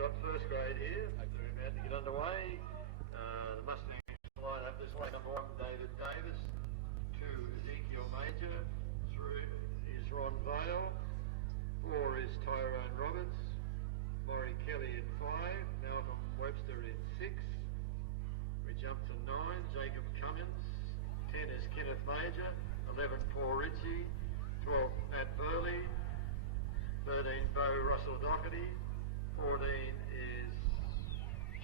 got first grade here. They're about to get underway. The Mustangs line up this way. Number 1, David Davis. 2, Ezekiel Major. 3 is Ron Vale. 4 is Tyrone Roberts. Maury Kelly in 5. Malcolm Webster in 6. We jump to 9, Jacob Cummins. 10 is Kenneth Major. 11, Paul Ritchie. 12, Matt Burley. 13, Bo Russell Doherty. 14 is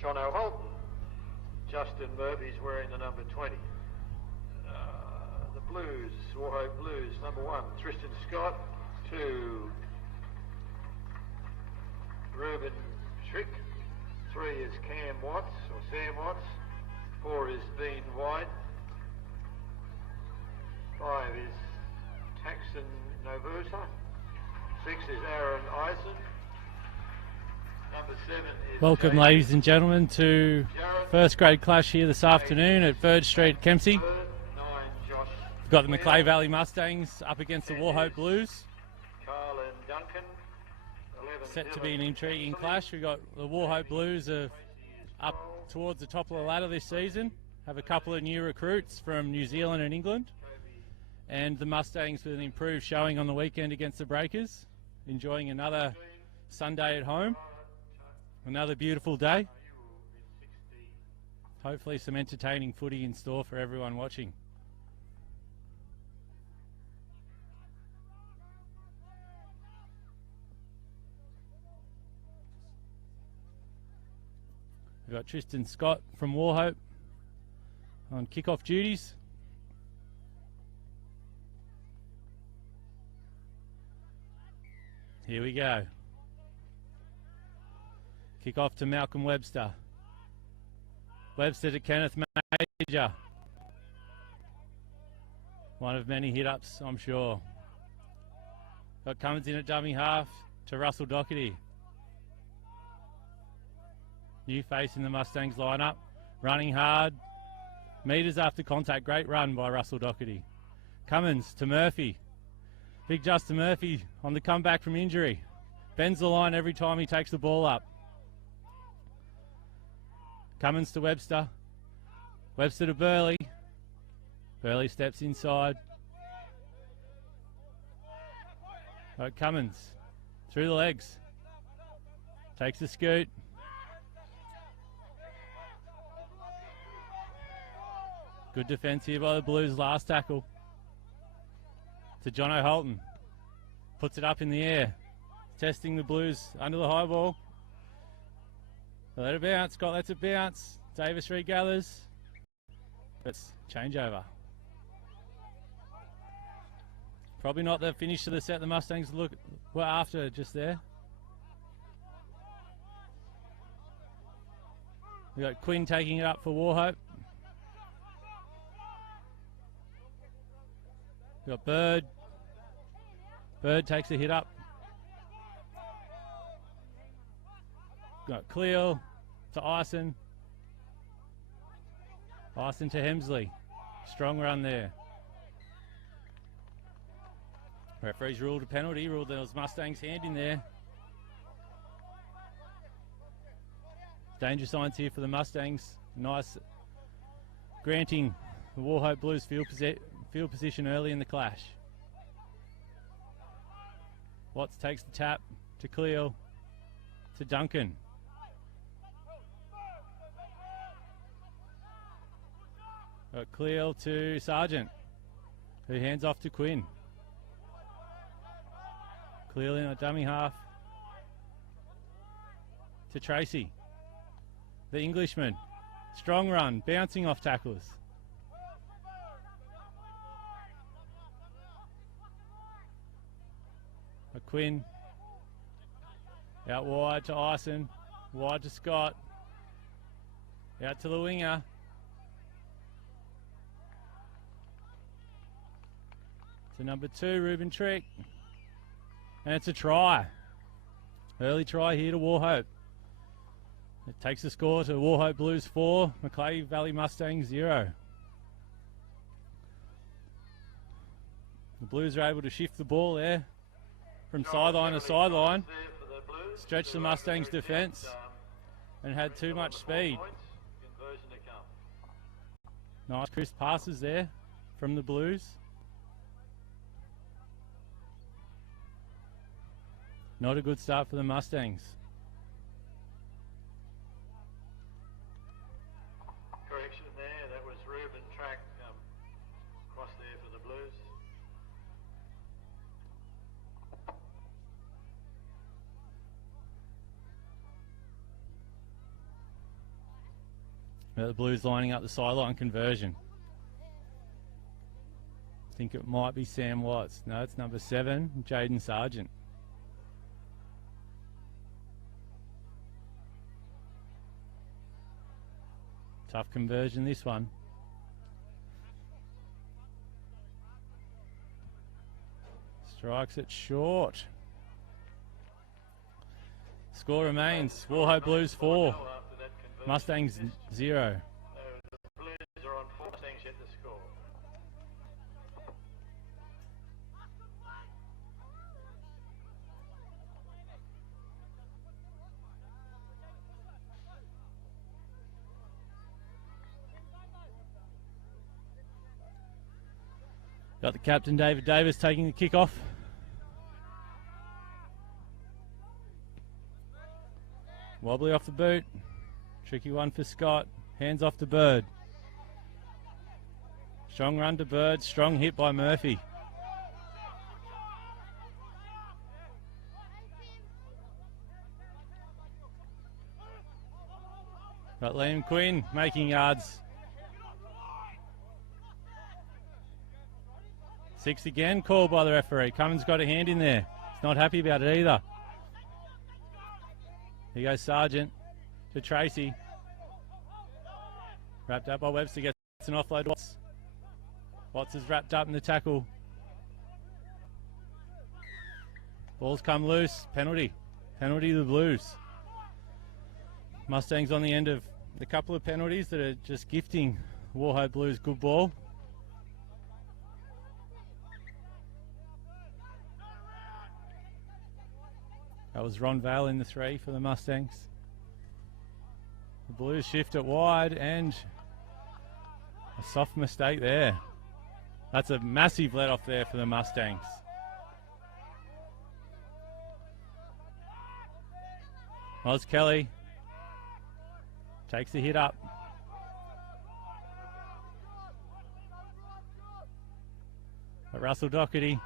John O'Holton. Justin Murphy's wearing the number 20. The Blues, Wauchope Blues, number 1, Tristan Scott. 2, Ruben Trick. 3 is Cam Watts, or Sam Watts. 4 is Bean White. 5 is Taxon Novusa. 6 is Aaron Eisen. Number 7 is Welcome, James, ladies and gentlemen, to first grade clash here this afternoon at 3rd Street, Kempsey. 9, Josh We've got the Macleay Valley Mustangs up against the Wauchope Blues. Carl and Duncan. 11, Set to be an intriguing clash. We've got the Wauchope Blues up towards the top of the ladder this season. Have a couple of new recruits from New Zealand and England. And the Mustangs with an improved showing on the weekend against the Breakers. Enjoying another Sunday at home. Another beautiful day. Hopefully some entertaining footy in store for everyone watching. We've got Tristan Scott from Wauchope on kick-off duties. Here we go. Kick off to Malcolm Webster. Webster to Kenneth Major. One of many hit-ups, I'm sure. Got Cummins in at dummy half to Russell Doherty. New face in the Mustangs lineup. Running hard. Metres after contact. Great run by Russell Doherty. Cummins to Murphy. Big Justin Murphy on the comeback from injury. Bends the line every time he takes the ball up. Cummins to Webster. Webster to Burley. Burley steps inside. Right, Cummins through the legs. Takes the scoot. Good defence here by the Blues. Last tackle. To John O'Holton. Puts it up in the air. Testing the Blues under the high ball. Let it bounce. Scott lets it bounce. Davis regathers. That's changeover. Probably not the finish of the set the Mustangs were after just there. We got Quinn taking it up for Wauchope. We got Bird. Bird takes a hit up. Got Cleo to Ison. Ison to Hemsley. Strong run there. Referee's ruled a penalty. Ruled there was Mustang's hand in there. Danger signs here for the Mustangs. Nice granting the Wauchope Blues field position early in the clash. Watts takes the tap to Cleo to Duncan. Got Cleo to Sargent, who hands off to Quinn. Clearly in a dummy half to Tracy. The Englishman. Strong run, bouncing off tackles. Quinn out wide to Ison, wide to Scott, out to the winger. To number 2, Ruben Trick. And it's a try. Early try here to Wauchope. It takes the score to Wauchope Blues 4, Macleay Valley Mustangs 0. The Blues are able to shift the ball there from sideline to sideline. Stretch the Mustangs' defence. and had too much speed. Conversion to come. Nice crisp passes there from the Blues. Not a good start for the Mustangs. Correction there, that was Reuben track across there for the Blues. The Blues lining up the sideline conversion. I think it might be Sam Watts. No, it's number 7, Jaden Sargent. Tough conversion, this one. Strikes it short. Score remains Wauchope Blues 4, Mustangs 0. The Blues are on 4, Mustangs hit the score. Got the captain David Davis taking the kick-off. Wobbly off the boot. Tricky one for Scott. Hands off to Bird. Strong run to Bird. Strong hit by Murphy. Got Liam Quinn making yards. 6 again, called by the referee. Cummins got a hand in there. He's not happy about it either. Here goes Sargent to Tracy. Wrapped up by Webster, gets an offload to Watts. Watts is wrapped up in the tackle. Ball's come loose. Penalty. Penalty to the Blues. Mustangs on the end of the couple of penalties that are just gifting Wauchope Blues good ball. That was Ron Vale in the 3 for the Mustangs. The Blues shift it wide and a soft mistake there. That's a massive let off there for the Mustangs. Oz Kelly takes the hit up. But Russell Doherty.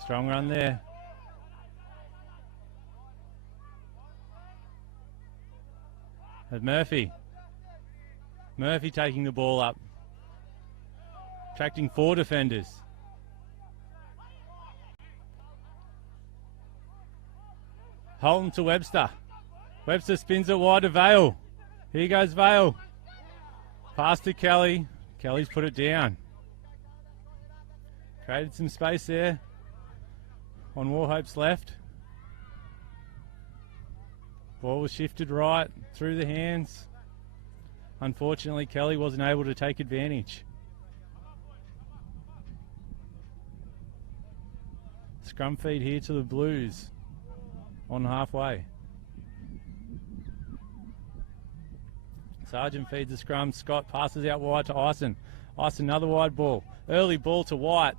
Strong run there. But Murphy taking the ball up. Attracting 4 defenders. Holton to Webster. Webster spins it wide to Vale. Here goes Vale. Pass to Kelly. Kelly's put it down. Created some space there on Wauchope's left. Ball was shifted right through the hands. Unfortunately, Kelly wasn't able to take advantage. Scrum feed here to the Blues on halfway. Sargent feeds the scrum. Scott passes out wide to Ison. Ison, another wide ball. Early ball to White.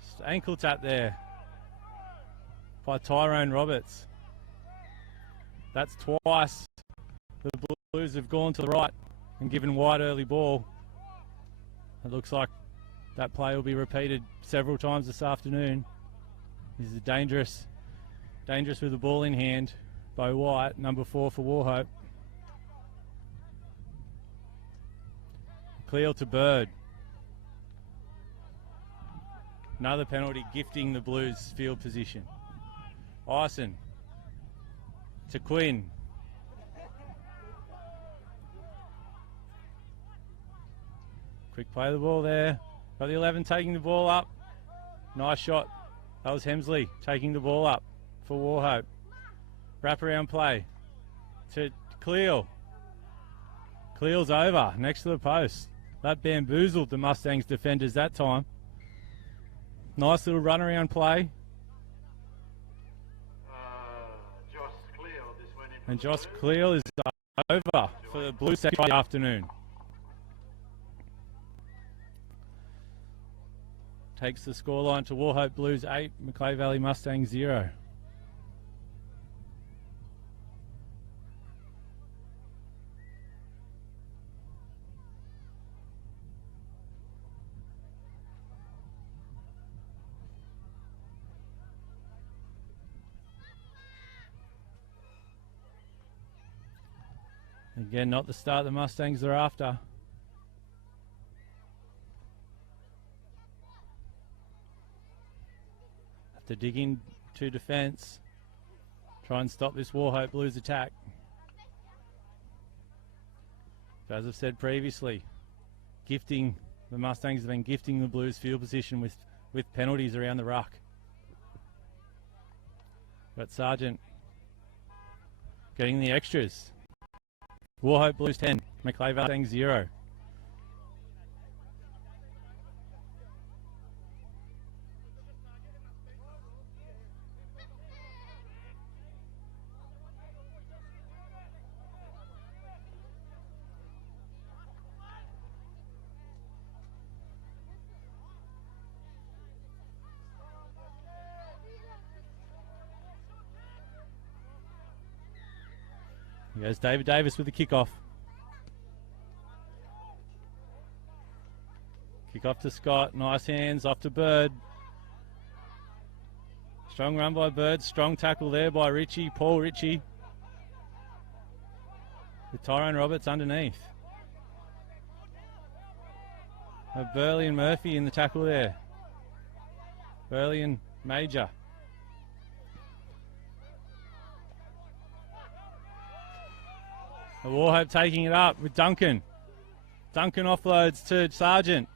Just ankle tap there by Tyrone Roberts. That's twice the Blues have gone to the right and given White early ball. It looks like that play will be repeated several times this afternoon. This is dangerous with the ball in hand by White, number 4 for Wauchope. Clear to Bird. Another penalty gifting the Blues field position. Ison to Quinn. Quick play of the ball there. Got the 11 taking the ball up. Nice shot. That was Hemsley taking the ball up for Wauchope. Wraparound play to Cleo. Cleo's over next to the post. That bamboozled the Mustangs defenders that time. Nice little run around play. And Josh Cleal is over for the Blues second of the afternoon. Takes the scoreline to Wauchope Blues 8, Macleay Valley Mustangs 0. Again, not the start the Mustangs are after. Have to dig in to defence. Try and stop this Wauchope Blues attack. But as I've said previously, the Mustangs have been gifting the Blues field position with penalties around the ruck. But Sargent getting the extras. Wauchope Blues 10, Macleay Valley 0. Here goes David Davis with the kickoff. Kick off to Scott. Nice hands off to Bird. Strong run by Bird. Strong tackle there by Ritchie. Paul Ritchie. With Tyrone Roberts underneath. Burley and Murphy in the tackle there. Burley and Major. Wauchope taking it up with Duncan. Duncan offloads to Sargent.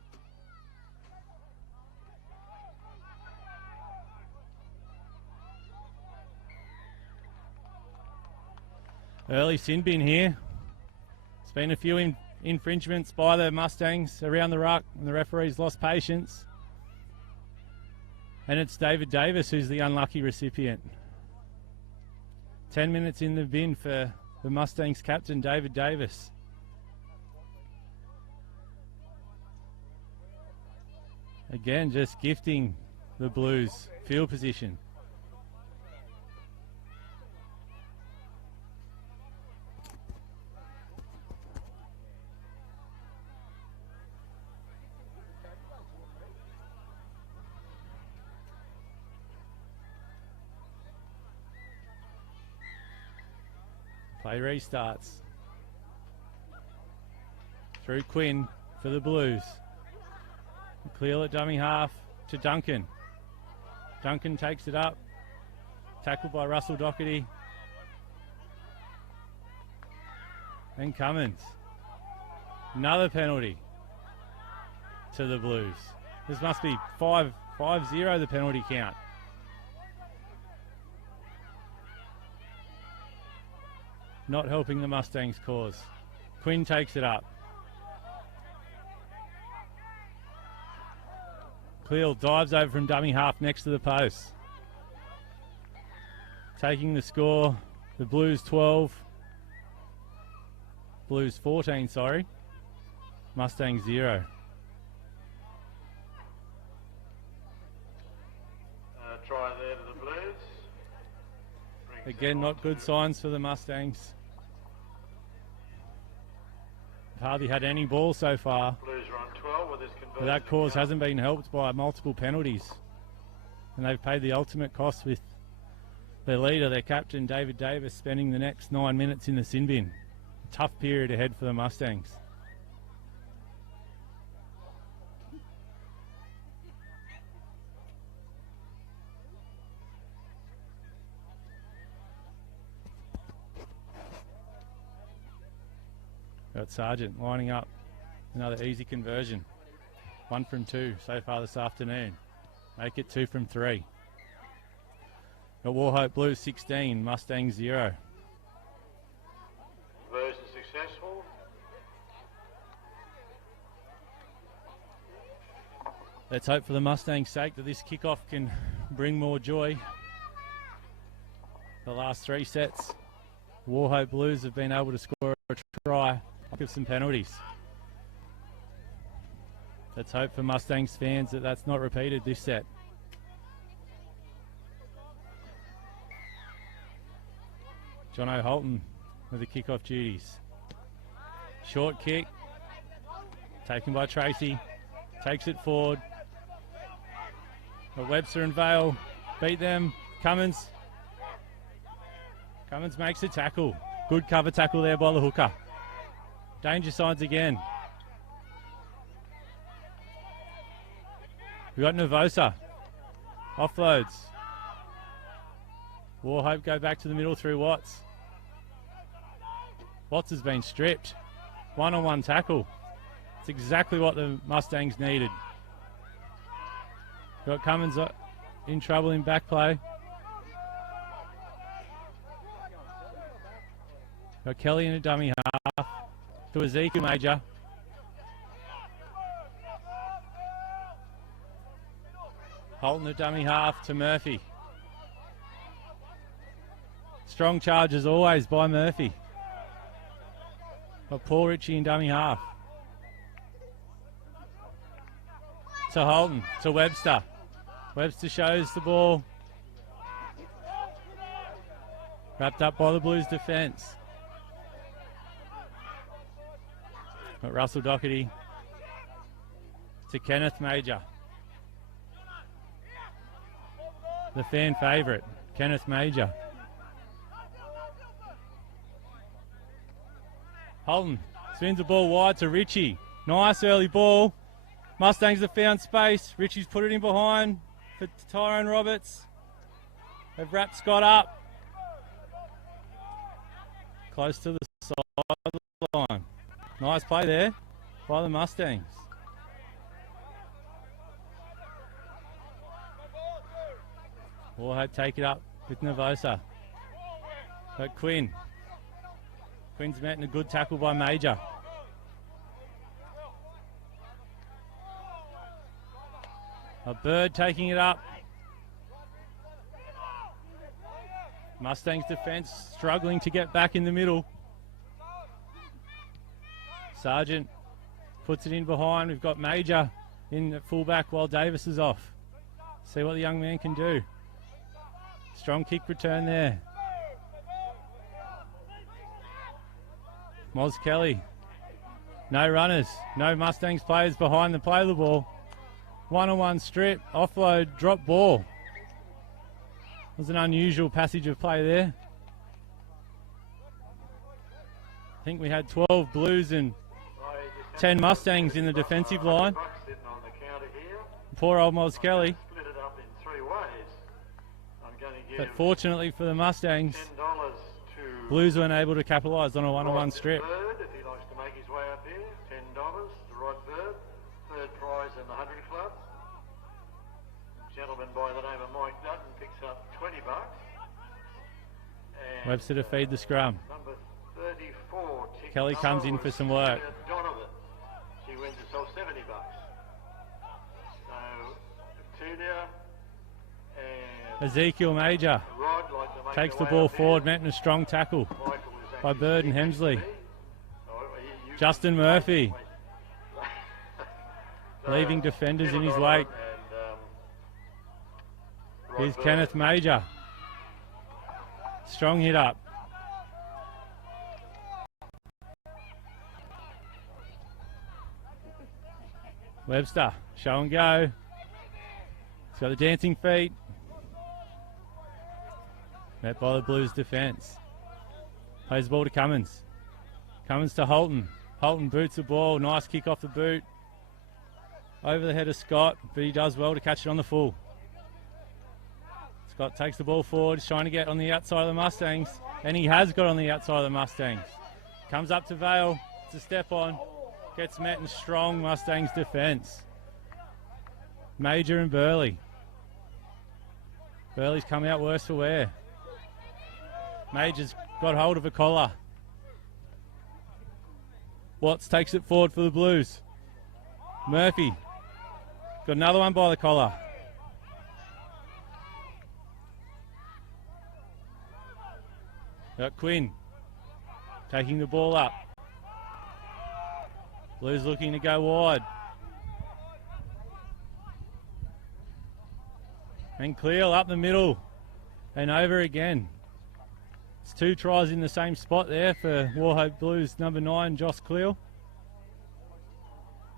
Early sin bin here. There's been a few infringements by the Mustangs around the ruck, and the referee's lost patience. And it's David Davis who's the unlucky recipient. 10 minutes in the bin for the Mustangs captain, David Davis. Again, just gifting the Blues field position. Play restarts. Through Quinn for the Blues. Clear at dummy half to Duncan. Duncan takes it up. Tackled by Russell Doherty. And Cummins. Another penalty to the Blues. This must be 5-0 the penalty count. Not helping the Mustangs' cause. Quinn takes it up. Cleal dives over from dummy half next to the post. Taking the score, the Blues 12. Blues 14, sorry. Mustangs 0. Try there to the Blues. Again, not good signs for the Mustangs. Hardly had any ball so far. Blues are on 12 with this conversion. But that cause hasn't been helped by multiple penalties. And they've paid the ultimate cost with their leader, their captain, David Davis, spending the next 9 minutes in the sin bin. A tough period ahead for the Mustangs. Got Sargent lining up another easy conversion. 1 from 2 so far this afternoon. Make it 2 from 3. Got Wauchope Blues 16, Mustangs 0. Conversion successful. Let's hope for the Mustangs' sake that this kickoff can bring more joy. The last 3 sets Wauchope Blues have been able to score a try with some penalties. Let's hope for Mustangs fans that that's not repeated this set. Jono Holton with the kick-off duties. Short kick, taken by Tracy, takes it forward. But Webster and Vale beat them. Cummins makes a tackle. Good cover tackle there by the hooker. Danger signs again. We got Nervosa. Offloads. Wauchope go back to the middle through Watts. Watts has been stripped. One-on-one tackle. It's exactly what the Mustangs needed. Got Cummins in trouble in back play. Got Kelly in a dummy half to Ezekiel Major. Holton the dummy half to Murphy. Strong charge as always by Murphy. Got Paul Ritchie in dummy half. To Holton, to Webster. Webster shows the ball. Wrapped up by the Blues defence. Got Russell Doherty to Kenneth Major. The fan favourite, Kenneth Major. Holton spins the ball wide to Ritchie. Nice early ball. Mustangs have found space. Ritchie's put it in behind for Tyrone Roberts. They've wrapped Scott up. Close to the sideline. Nice play there by the Mustangs. Wauchope take it up with Nervosa. But Quinn's met in a good tackle by Major. A Bird taking it up. Mustangs defence struggling to get back in the middle. Sargent puts it in behind. We've got Major in at fullback while Davis is off. See what the young man can do. Strong kick return there. Moz Kelly. No runners. No Mustangs players behind the play of the ball. One-on-one strip. Offload. Drop ball. It was an unusual passage of play there. I think we had 12 Blues and 10 Mustangs in the defensive line. Poor old Moz Kelly. But fortunately for the Mustangs, Blues weren't able to capitalise on a one-on-one strip. If he likes to make his way up here, $10 to Rod Bird, third prize in the 100 Club. A gentleman by the name of Mike Dutton picks up $20. And Webster to feed the scrum. Number 34, Kelly comes in for some work. Donovan. She wins herself $70. So, Tunia and Ezekiel Major Rod like to make takes the their way ball up here. forward, met in a strong tackle Michael is by actually Bird and sitting Hemsley. next to me. Justin Murphy leaving defenders in his wake. Here's Kenneth Major. Strong hit up. Webster, show and go. He's got the dancing feet. Met by the Blues defence. Plays the ball to Cummins. Cummins to Holton. Holton boots the ball. Nice kick off the boot. Over the head of Scott, but he does well to catch it on the full. Scott takes the ball forward. He's trying to get on the outside of the Mustangs. And he has got on the outside of the Mustangs. Comes up to Vale. It's a step on. Gets met in strong Mustangs defence. Major and Burley. Burley's come out worse for wear. Major's got hold of a collar. Watts takes it forward for the Blues. Murphy. Got another one by the collar. Got Quinn. taking the ball up. Blues looking to go wide. And Cleal up the middle and over again. It's 2 tries in the same spot there for Wauchope Blues number 9, Josh Cleal.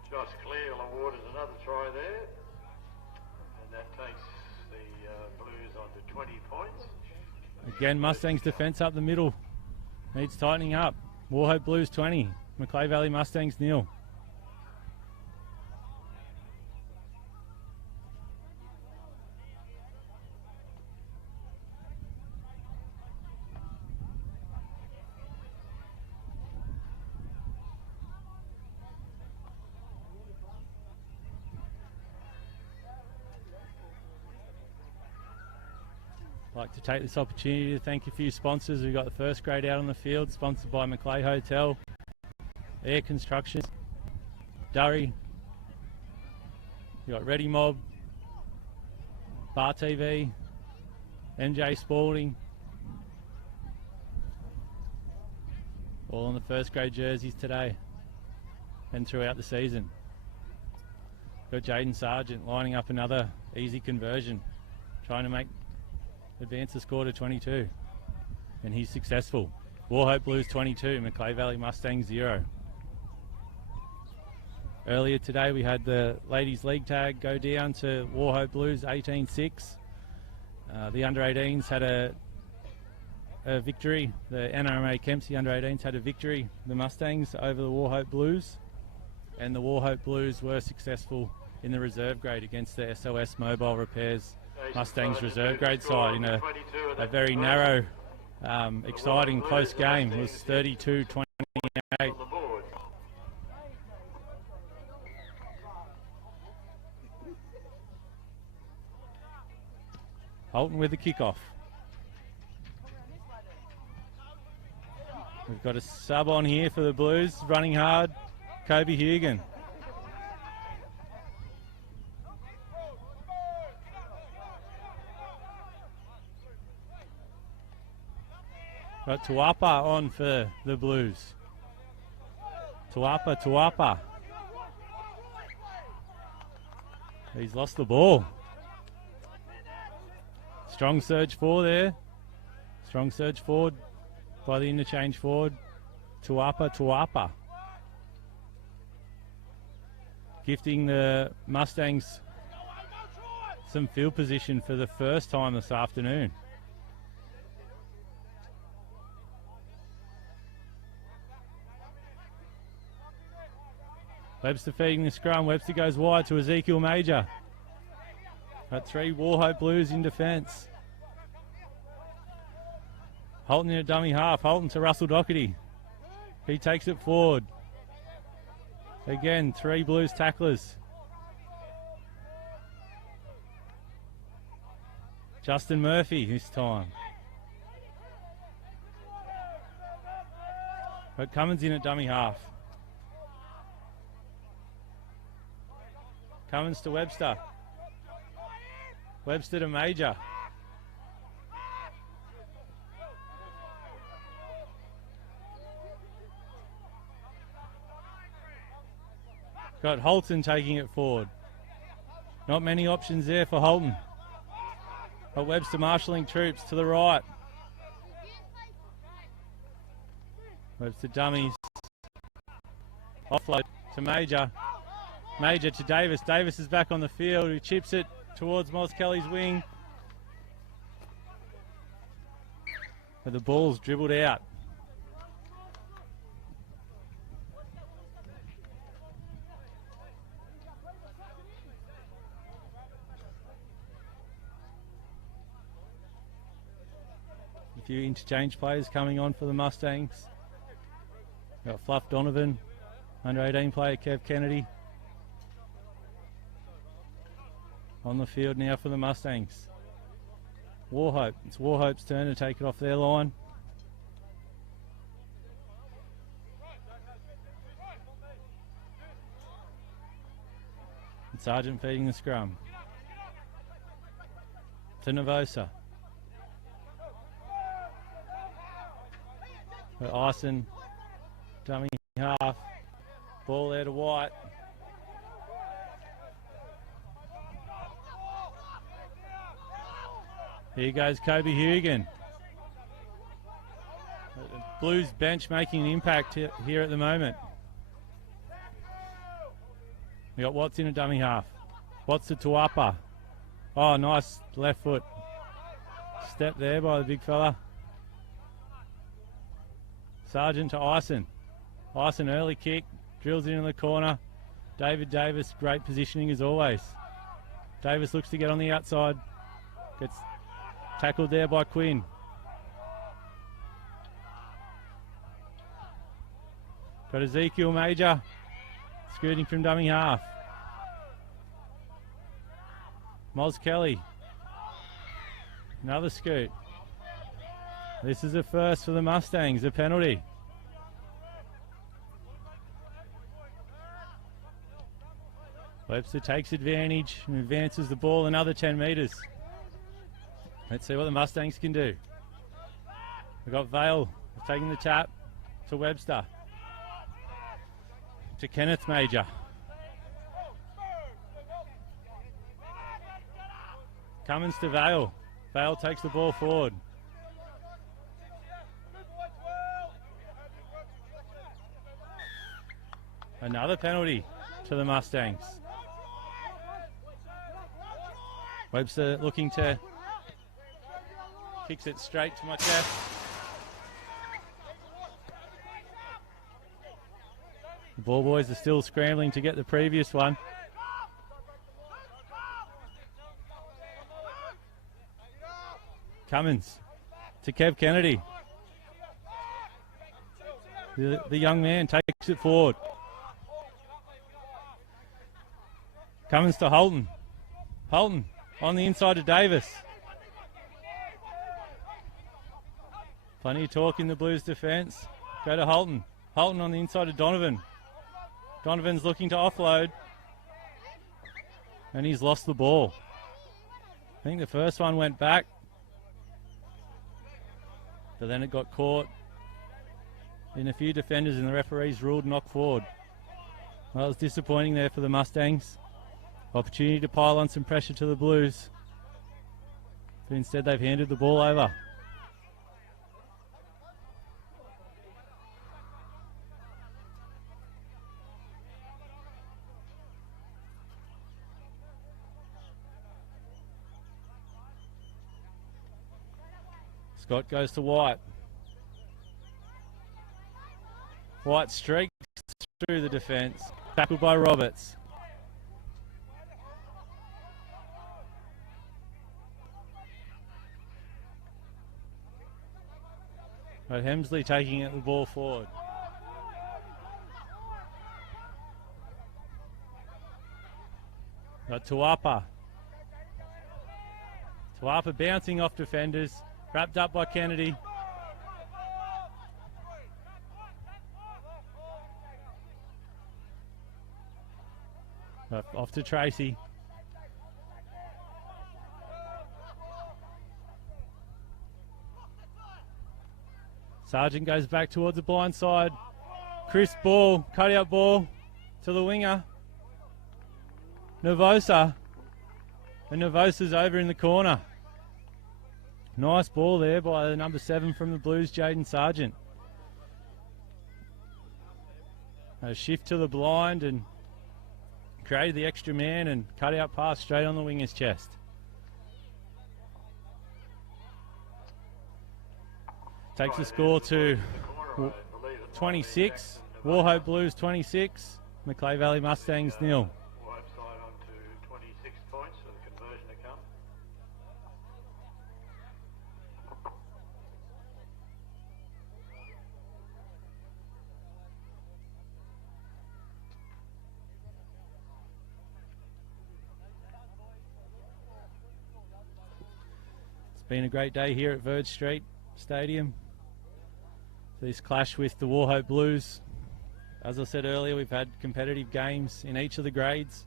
Josh Cleal awarded another try there, and that takes the Blues on to 20 points. Again, Mustangs defence up the middle. Needs tightening up. Wauchope Blues 20, Macleay Valley Mustangs 0. I'd like to take this opportunity to thank a few sponsors. We've got the first grade out on the field, sponsored by Macleay Hotel, Air Construction, Durry. We've got Ready Mob, Bar TV, MJ Spalding. All on the first grade jerseys today and throughout the season. Got Jaden Sargent lining up another easy conversion, trying to advance the score to 22, and he's successful. Wauchope Blues 22, Macleay Valley Mustangs 0. Earlier today we had the ladies league tag go down to Wauchope Blues 18-6. The under-18s had a victory. The NRMA Kempsey under-18s had a victory, the Mustangs, over the Wauchope Blues, and the Wauchope Blues were successful in the reserve grade against the SOS Mobile Repairs Mustangs reserve grade side in a very narrow, exciting, close game. It was 32-28. Holton with the kickoff. We've got a sub on here for the Blues, running hard, Kobe Hugan. Got Tuapa on for the Blues. Tuapa. He's lost the ball. Strong surge forward there. Strong surge forward by the interchange forward. Tuapa. Gifting the Mustangs some field position for the first time this afternoon. Webster feeding the scrum. Webster goes wide to Ezekiel Major. Got 3 Wauchope Blues in defence. Holton in a dummy half. Holton to Russell Doherty. He takes it forward. Again, 3 Blues tacklers. Justin Murphy this time. But Cummins in at dummy half. Cummins to Webster. Webster to Major. Got Holton taking it forward. Not many options there for Holton. But Webster marshalling troops to the right. Webster dummies. Offload to Major. Major to Davis. Davis is back on the field. He chips it towards Moz Kelly's wing. But the ball's dribbled out. A few interchange players coming on for the Mustangs. Got Fluff Donovan, under 18 player Kev Kennedy. On the field now for the Mustangs. Wauchope. It's Wauchope's turn to take it off their line. And Sargent feeding the scrum. To Navosa. Ison Dummy half. Ball there to White. Here goes Kobe Hugan. Blues bench making an impact here at the moment. We got Watts in a dummy half. Watts to Tuapa. Oh, nice left foot step there by the big fella. Sargent to Ison. Ison early kick, drills it in the corner. David Davis, great positioning as always. Davis looks to get on the outside. Gets tackled there by Quinn. Got Ezekiel Major scooting from dummy half. Moz Kelly. Another scoot. This is a first for the Mustangs, a penalty. Webster takes advantage and advances the ball another 10 metres. Let's see what the Mustangs can do. We've got Vale taking the tap to Webster. To Kenneth Major. Cummins to Vale. Vale takes the ball forward. Another penalty to the Mustangs. Webster looking to kicks it straight to my chest. The ball boys are still scrambling to get the previous one. Cummins to Kev Kennedy. The young man takes it forward. Cummins to Holton. Holton on the inside to Davis. Plenty of talk in the Blues defence. Go to Holton. Holton on the inside to Donovan. Donovan's looking to offload. And he's lost the ball. I think the first one went back. But then it got caught in a few defenders and the referees ruled knock forward. Well, it was disappointing there for the Mustangs. Opportunity to pile on some pressure to the Blues. But instead they've handed the ball over. Scott goes to White. White streaks through the defence. Tackled by Roberts. But Hemsley taking the ball forward. Got Tuapa. Tuapa bouncing off defenders. Wrapped up by Kennedy. Off to Tracy. Sargent goes back towards the blind side. Crisp ball, cut out ball to the winger. Nervosa. And Nervosa's over in the corner. Nice ball there by the number 7 from the Blues, Jaden Sargent. A shift to the blind and created the extra man and cut out pass straight on the winger's chest. Takes the score to 26. Wauchope Blues 26. Macleay Valley Mustangs 0. Been a great day here at Verge Street Stadium. This clash with the Wauchope Blues. As I said earlier, we've had competitive games in each of the grades.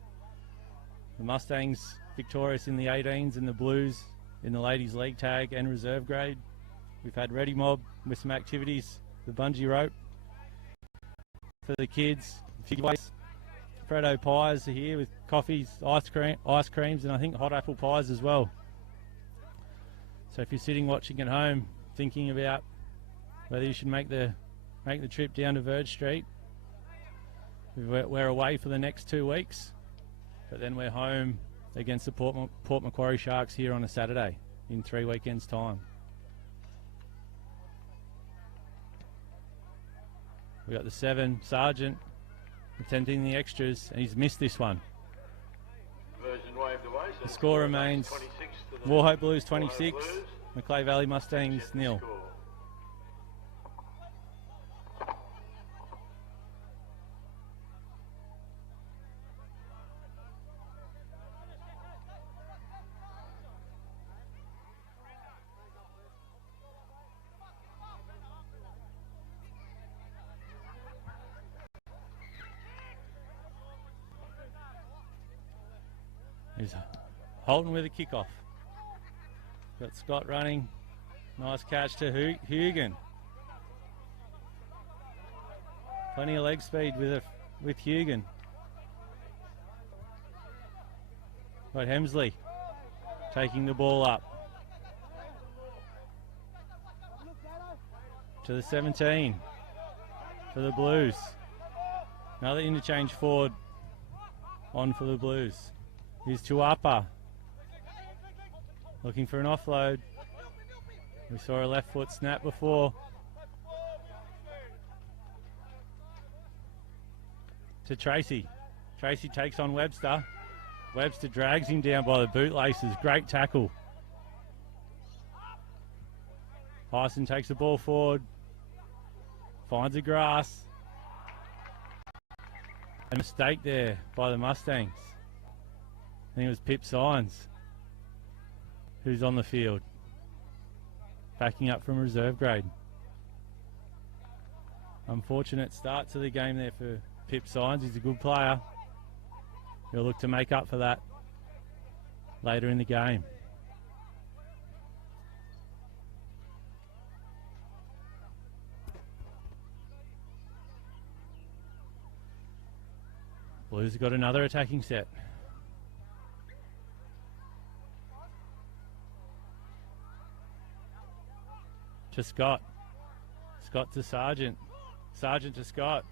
The Mustangs victorious in the 18s and the Blues in the ladies league tag and reserve grade. We've had Ready Mob with some activities, the bungee rope. for the kids. Freddo pies are here with coffees, ice creams, and I think hot apple pies as well. So if you're sitting watching at home, thinking about whether you should make the trip down to Verge Street, we're away for the next 2 weeks, but then we're home against the Port Macquarie Sharks here on a Saturday in 3 weekends' time. We got the 7, Sargent, attending the extras, and he's missed this one. The score remains Wauchope Blues 26, Macleay Valley Mustangs 0. He's Holton with a kickoff. Got Scott running. Nice catch to Hugan. Plenty of leg speed with Hugan. Got Hemsley taking the ball up to the 17 for the Blues. Another interchange forward on for the Blues. Here's Tuapa looking for an offload. We saw a left foot snap before. To Tracy. Tracy takes on Webster. Webster drags him down by the bootlaces. Great tackle. Hyson takes the ball forward. Finds the grass. A mistake there by the Mustangs. I think it was Pip Signs who's on the field, backing up from reserve grade. Unfortunate start to the game there for Pip Signs. He's a good player. He'll look to make up for that later in the game. Blues have got another attacking set. To Scott. Scott to Sargent. Sargent to Scott.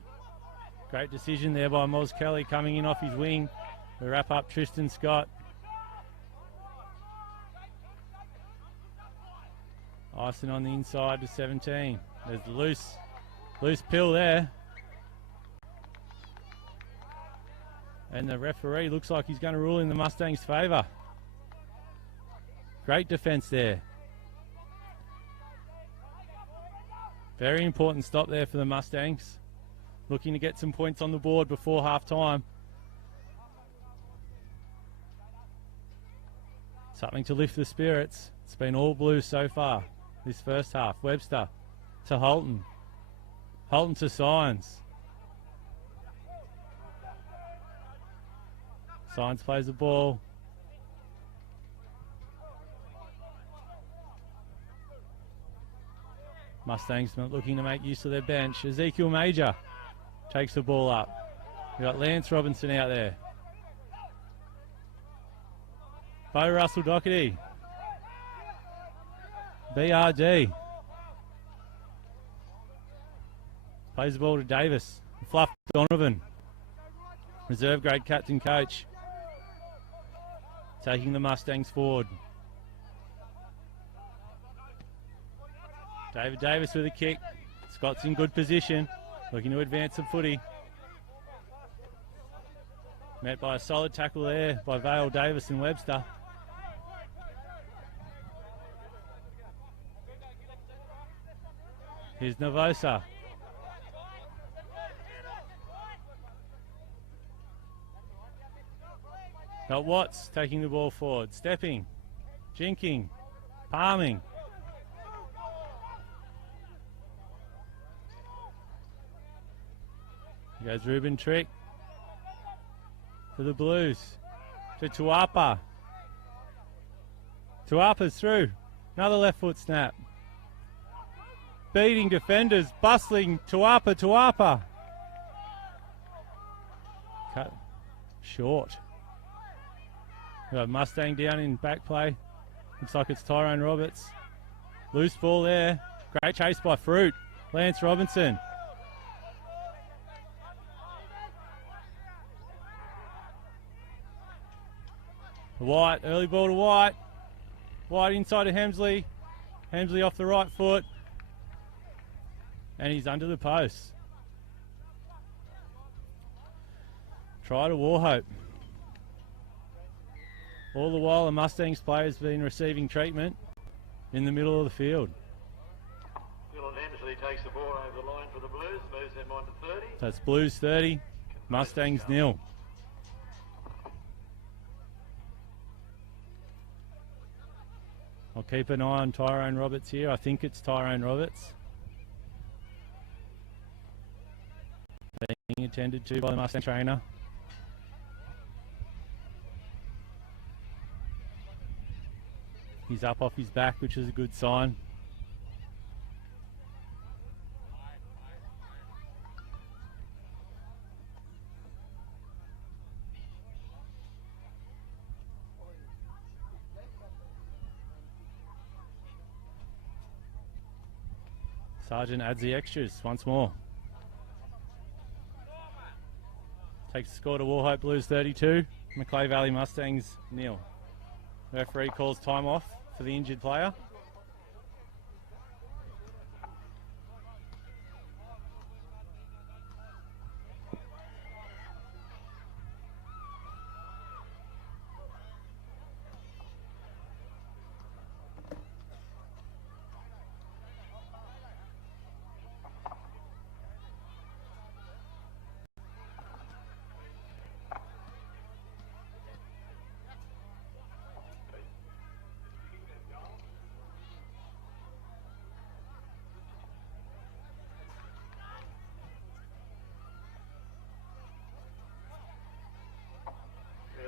Great decision there by Moz Kelly coming in off his wing to wrap up Tristan Scott. Ison on the inside to 17. There's the loose pill there. And the referee looks like he's going to rule in the Mustangs' favour. Great defence there. Very important stop there for the Mustangs. Looking to get some points on the board before half-time. Something to lift the spirits. It's been all Blues so far this first half. Webster to Holton. Holton to Signs. Signs plays the ball. Mustangs looking to make use of their bench. Ezekiel Major takes the ball up. We've got Lance Robinson out there. Bo Russell Doherty. BRD. Plays the ball to Davis. Fluff Donovan. Reserve grade captain coach. Taking the Mustangs forward. David Davis with a kick. Scott's in good position. Looking to advance some footy. Met by a solid tackle there by Vale, Davis and Webster. Here's Navosa. Got Watts taking the ball forward. Stepping. Jinking. Palming. Goes Ruben Trick to the Blues, to Tuapa. Tuapa's through. Another left foot snap. Beating defenders, bustling Tuapa. short. We've got Mustang down in back play. Looks like it's Tyrone Roberts. Loose ball there. Great chase by Fruit. Lance Robinson. White, early ball to White. White inside to Hemsley. Hemsley off the right foot. And he's under the post. Try to Wauchope. All the while the Mustangs player's been receiving treatment in the middle of the field. Dylan Hemsley takes the ball over the line for the Blues, moves them on to 30. That's Blues 30, Mustangs 0. I'll keep an eye on Tyrone Roberts here. I think it's Tyrone Roberts. Being attended to by the Mustang trainer. He's up off his back, which is a good sign. Sargent adds the extras once more. Takes the score to Wauchope Blues 32, Macleay Valley Mustangs 0. Referee calls time off for the injured player.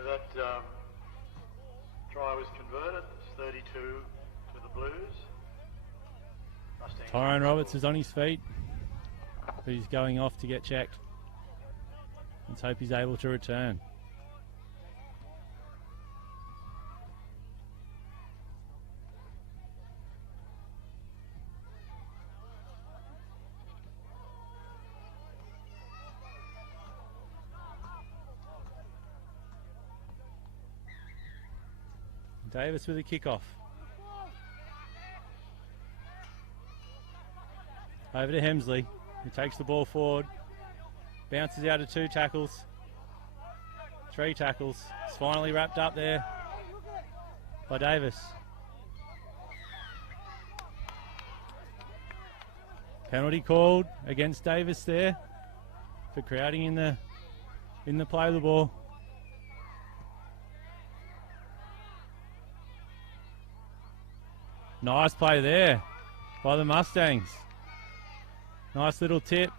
That try was converted. It's 32 to the Blues. Tyrone Roberts is on his feet, but he's going off to get checked. Let's hope he's able to return. Davis with a kickoff. Over to Hemsley, who takes the ball forward. Bounces out of 2 tackles. 3 tackles. It's finally wrapped up there by Davis. Penalty called against Davis there for crowding in the play of the ball. Nice play there by the Mustangs. Nice little tip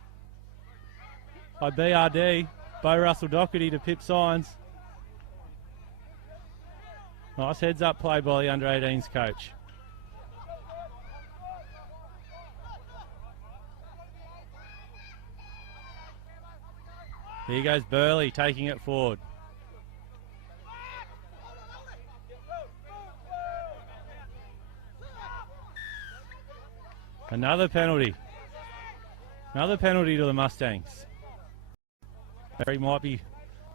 by BRD, Bo Russell Doherty to Pip Signs. Nice heads up play by the under-18s coach. Here goes Burley taking it forward. Another penalty. Another penalty to the Mustangs. Barry might be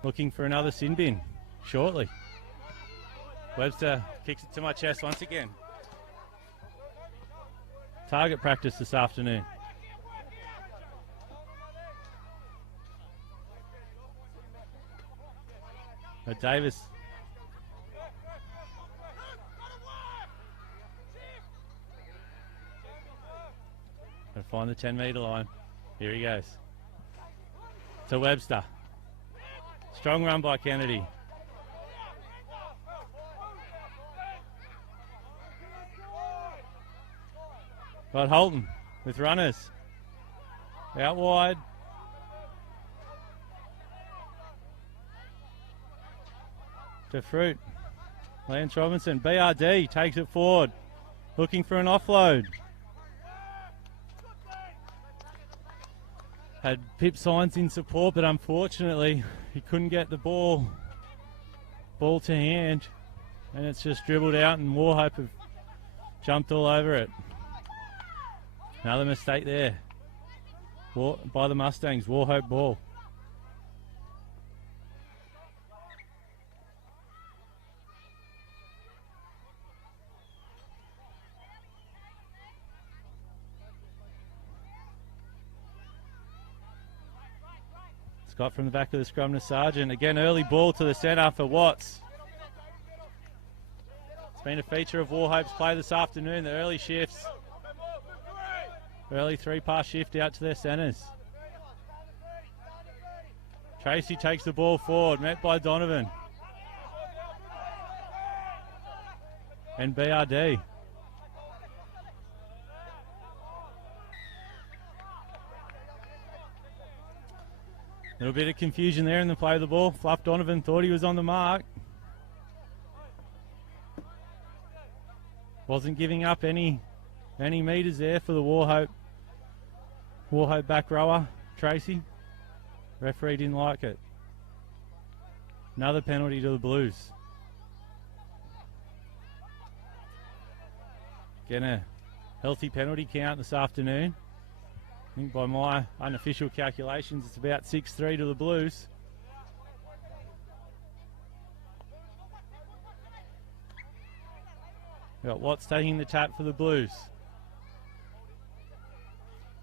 looking for another sin bin shortly. Webster kicks it to my chest once again. Target practice this afternoon. But Davis. Gonna find the 10-metre line. Here he goes. To Webster. Strong run by Kennedy. Got Holton with runners. Out wide. To Fruit. Lance Robinson. BRD takes it forward. Looking for an offload. Had Pip Signs in support, but unfortunately he couldn't get the ball to hand, and it's just dribbled out, and Wauchope have jumped all over it. Another mistake there by the Mustangs. Wauchope ball. Scott from the back of the scrum to Sargent. Again, early ball to the centre for Watts. It's been a feature of Wauchope's play this afternoon, the early shifts. Early three-pass shift out to their centres. Tracy takes the ball forward, met by Donovan. And BRD. A little bit of confusion there in the play of the ball. Fluff Donovan thought he was on the mark. Wasn't giving up any metres there for the Wauchope back rower, Tracy. Referee didn't like it. Another penalty to the Blues. Getting a healthy penalty count this afternoon. I think by my unofficial calculations, it's about 6-3 to the Blues. We've got Watts taking the tap for the Blues.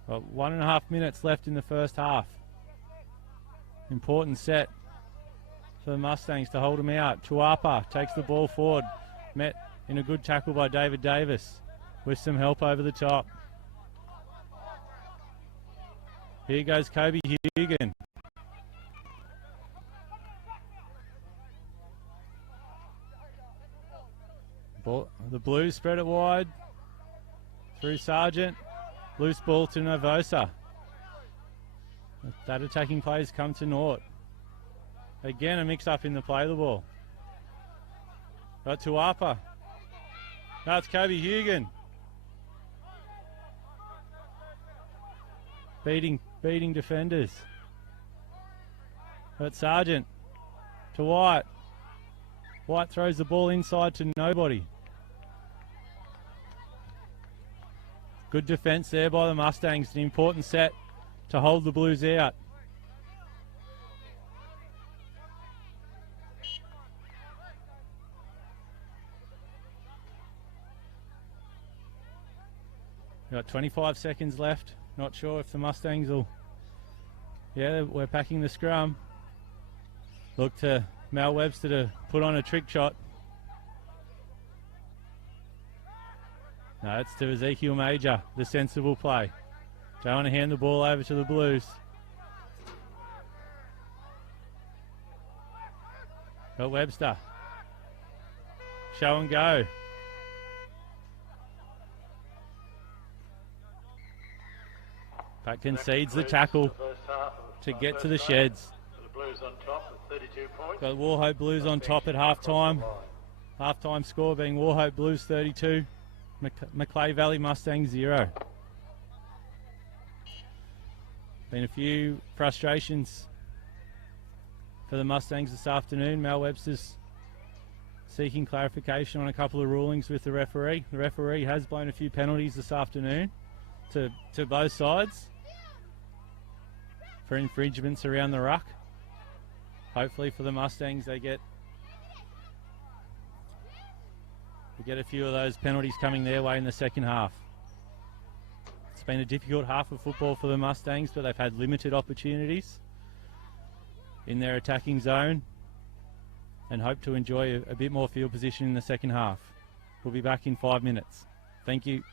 Got 1.5 minutes left in the first half. Important set for the Mustangs to hold them out. Tuapa takes the ball forward. Met in a good tackle by David Davis with some help over the top. Here goes Kobe Hugan. The Blues spread it wide. Through Sargent. Loose ball to Novosa. That attacking play has come to naught. Again, a mix-up in the play of the ball. Got Tuapa. Now it's Kobe Hugan. Beating defenders. But Sargent to White. White throws the ball inside to nobody. Good defence there by the Mustangs. An important set to hold the Blues out. We've got 25 seconds left. Not sure if the Mustangs will... Yeah, we're packing the scrum. Look to Mal Webster to put on a trick shot. No, it's to Ezekiel Major, the sensible play. Don't want to hand the ball over to the Blues. Got Webster. Show and go. But concedes the tackle to get to the sheds. Got Wauchope Blues on top at half-time. Half-time score being Wauchope Blues 32, Macleay Valley Mustangs 0. Been a few frustrations for the Mustangs this afternoon. Mal Webster's seeking clarification on a couple of rulings with the referee. The referee has blown a few penalties this afternoon to both sides for infringements around the ruck. Hopefully for the Mustangs they get a few of those penalties coming their way in the second half. It's been a difficult half of football for the Mustangs, but they've had limited opportunities in their attacking zone and hope to enjoy a bit more field position in the second half. We'll be back in 5 minutes. Thank you.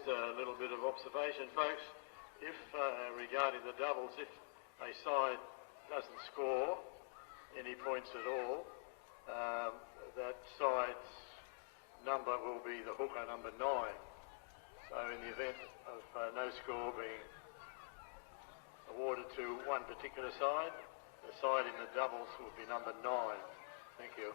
just a little bit of observation, folks. If, regarding the doubles, if a side doesn't score any points at all, that side's number will be the hooker, number 9. So in the event of no score being awarded to one particular side, the side in the doubles will be number 9. Thank you.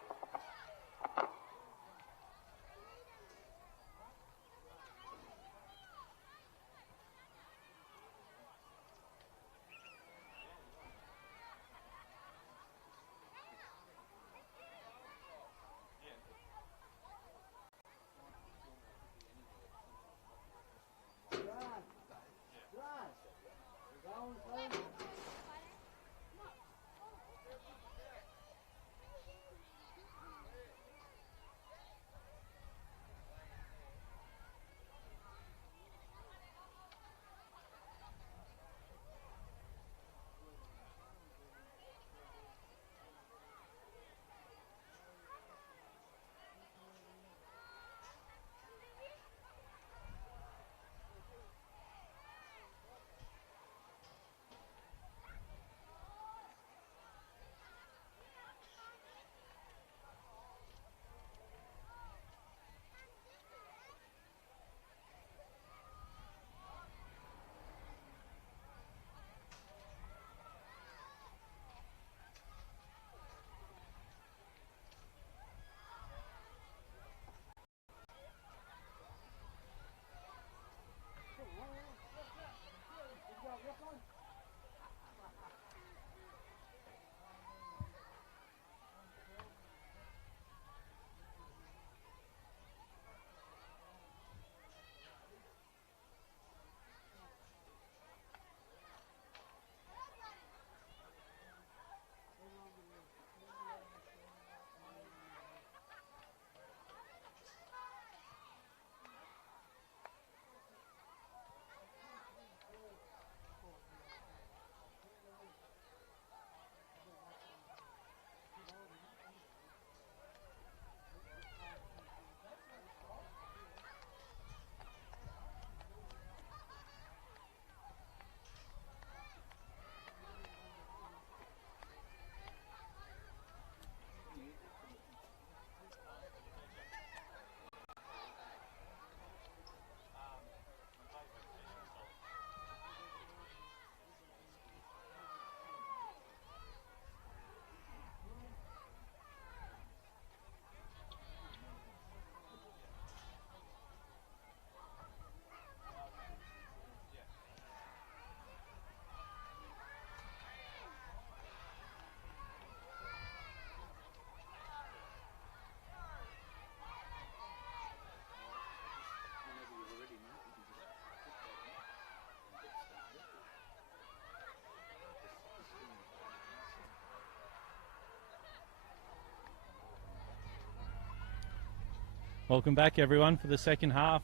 Welcome back, everyone, for the second half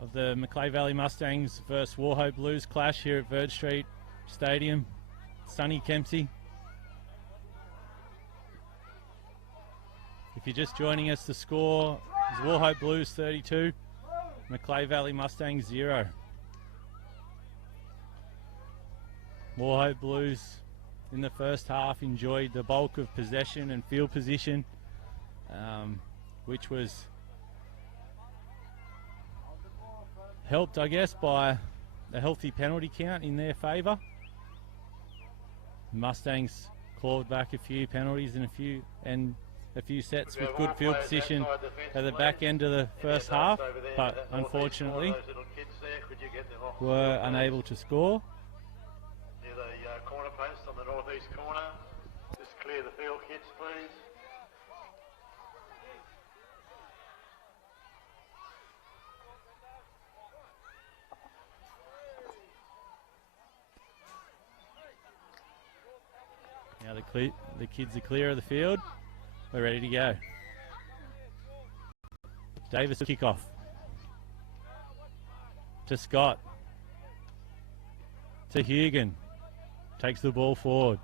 of the Macleay Valley Mustangs versus Wauchope Blues clash here at Verge Street Stadium. Sunny Kempsey. If you're just joining us, the score is Wauchope Blues 32, Macleay Valley Mustangs 0. Wauchope Blues in the first half enjoyed the bulk of possession and field position, which was helped, I guess, by a healthy penalty count in their favour. Mustangs clawed back a few penalties and a few sets with good field position at the back end of the first half, but unfortunately were unable to score. Near the corner post on the northeast corner. Just clear the field, kids, please. Now the kids are clear of the field. We're ready to go. Davis kickoff to Scott, to Hugan, takes the ball forward.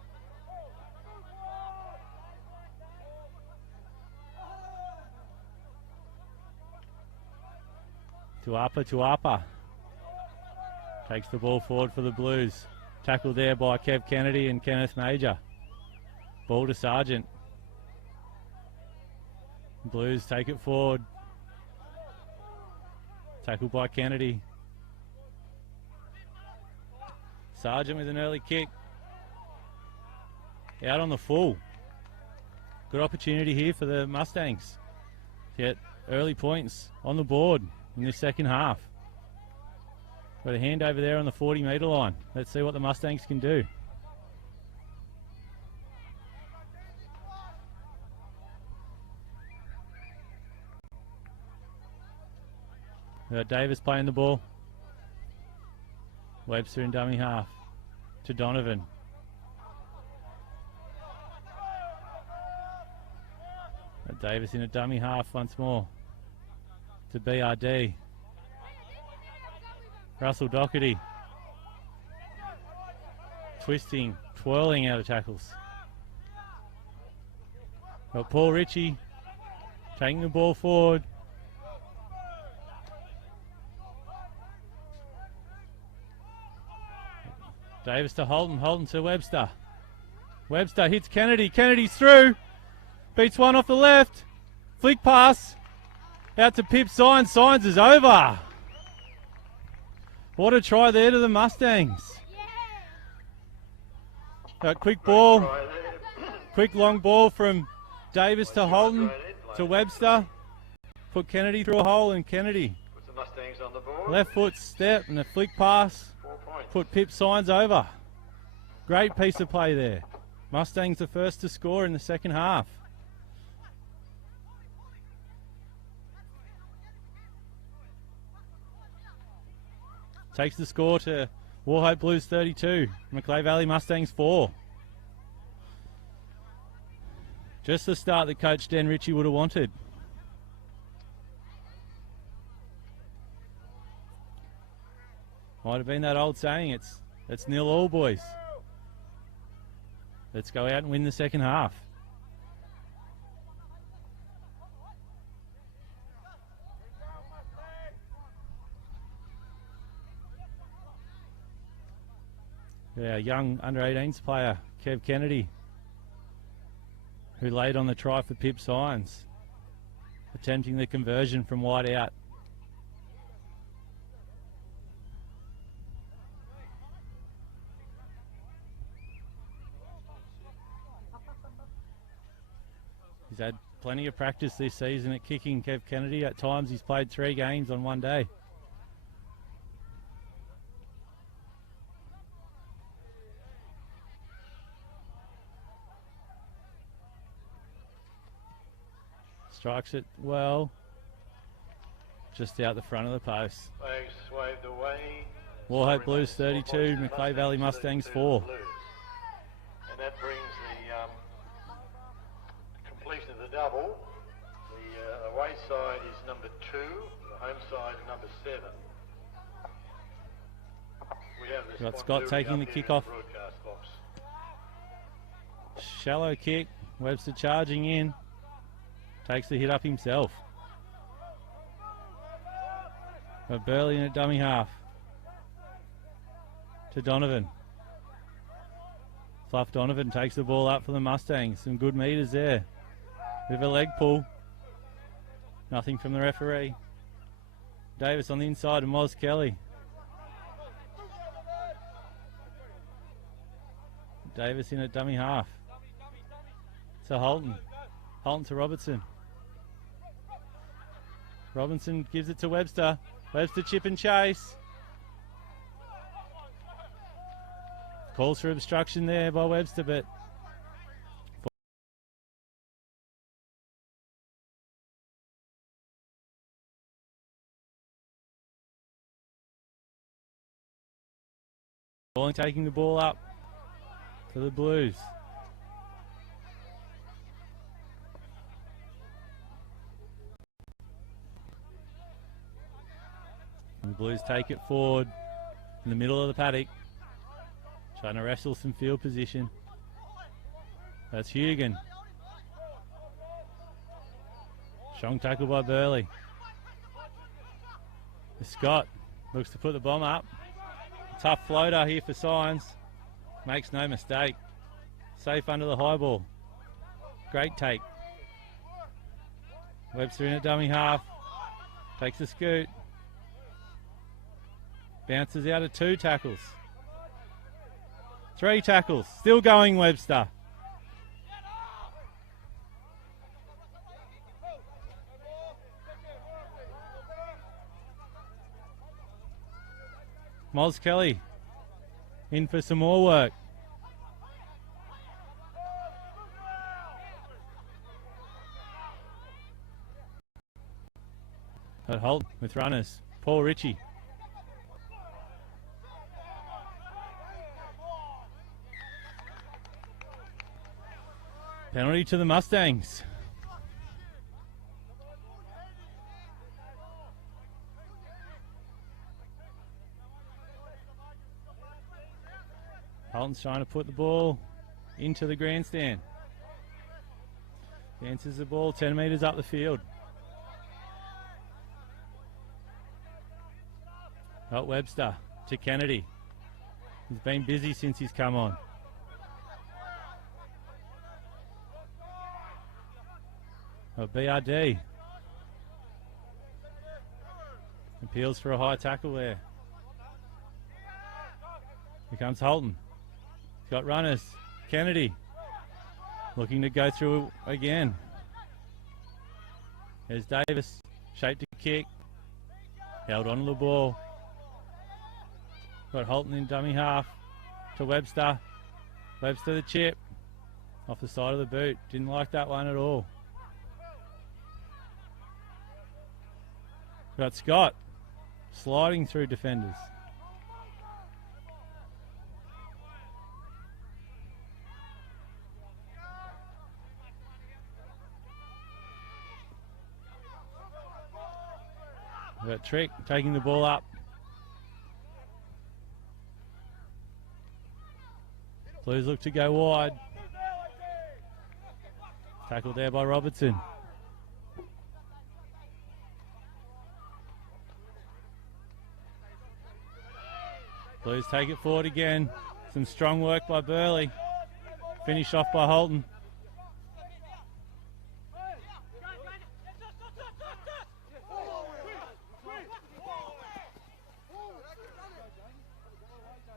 Tuapa. Takes the ball forward for the Blues. Tackled there by Kev Kennedy and Kenneth Major. Ball to Sargent. Blues take it forward. Tackled by Kennedy. Sargent with an early kick. Out on the full. Good opportunity here for the Mustangs to get early points on the board in this second half. Got a hand over there on the 40-metre line. Let's see what the Mustangs can do. Davis playing the ball. Webster in dummy half to Donovan. Davis in a dummy half once more to BRD. Russell Doherty twisting, twirling out of tackles. Got Paul Ritchie taking the ball forward. Davis to Holton, Holton to Webster. Webster hits Kennedy, Kennedy's through. Beats one off the left. Flick pass. Out to Pip Signs. Signs is over. What a try there to the Mustangs. Quick ball. Quick long ball from Davis to Holton to Webster. Put Kennedy through a hole and Kennedy. Left foot step and a flick pass. Put Pip Signs over. Great piece of play there. Mustangs the first to score in the second half. Takes the score to Wauchope Blues 32, Macleay Valley Mustangs 4. Just the start that Coach Dan Ritchie would have wanted. Might have been that old saying, it's 0-0 boys. Let's go out and win the second half. Yeah, young under-18s player, Kev Kennedy, who laid on the try for Pip Signs, attempting the conversion from wide out. He's had plenty of practice this season at kicking, Kev Kennedy. At times he's played 3 games on one day. Strikes it well, just out the front of the post. Wauchope Blues 32, Macleay Valley Mustangs 4. And that brings the completion of the double. The away side is number 2, the home side is number 7. We have this Got Scott taking the kick off. Shallow kick, Webster charging in. Takes the hit up himself. But Burley in a dummy half. To Donovan. Fluff Donovan takes the ball up for the Mustangs. Some good meters there. With a leg pull. Nothing from the referee. Davis on the inside and Moz Kelly. Davis in a dummy half. To Holton. Holton to Robertson. Robinson gives it to Webster. Webster chip and chase. Calls for obstruction there by Webster, but taking the ball up for the Blues. And the Blues take it forward in the middle of the paddock, trying to wrestle some field position. That's Hugan. Strong tackle by Burley. Scott looks to put the bomb up. Tough floater here for Signs. Makes no mistake. Safe under the high ball. Great take. Webster in at dummy half. Takes a scoot. Bounces out of 2 tackles. 3 tackles. Still going, Webster. Moz Kelly in for some more work. At Holt with runners. Paul Ritchie. Penalty to the Mustangs. Holton's trying to put the ball into the grandstand. Dances the ball 10 metres up the field. Got Webster to Kennedy. He's been busy since he's come on. BRD. Appeals for a high tackle there. Here comes Holton. He's got runners. Kennedy looking to go through again. There's Davis. Shaped to kick. Held on to the ball. Got Holton in dummy half to Webster. Webster the chip. Off the side of the boot. Didn't like that one at all. Got Scott sliding through defenders. Got Trick taking the ball up. Blues look to go wide. Tackled there by Robertson. Blues take it forward again. Some strong work by Burley. Finished off by Holton.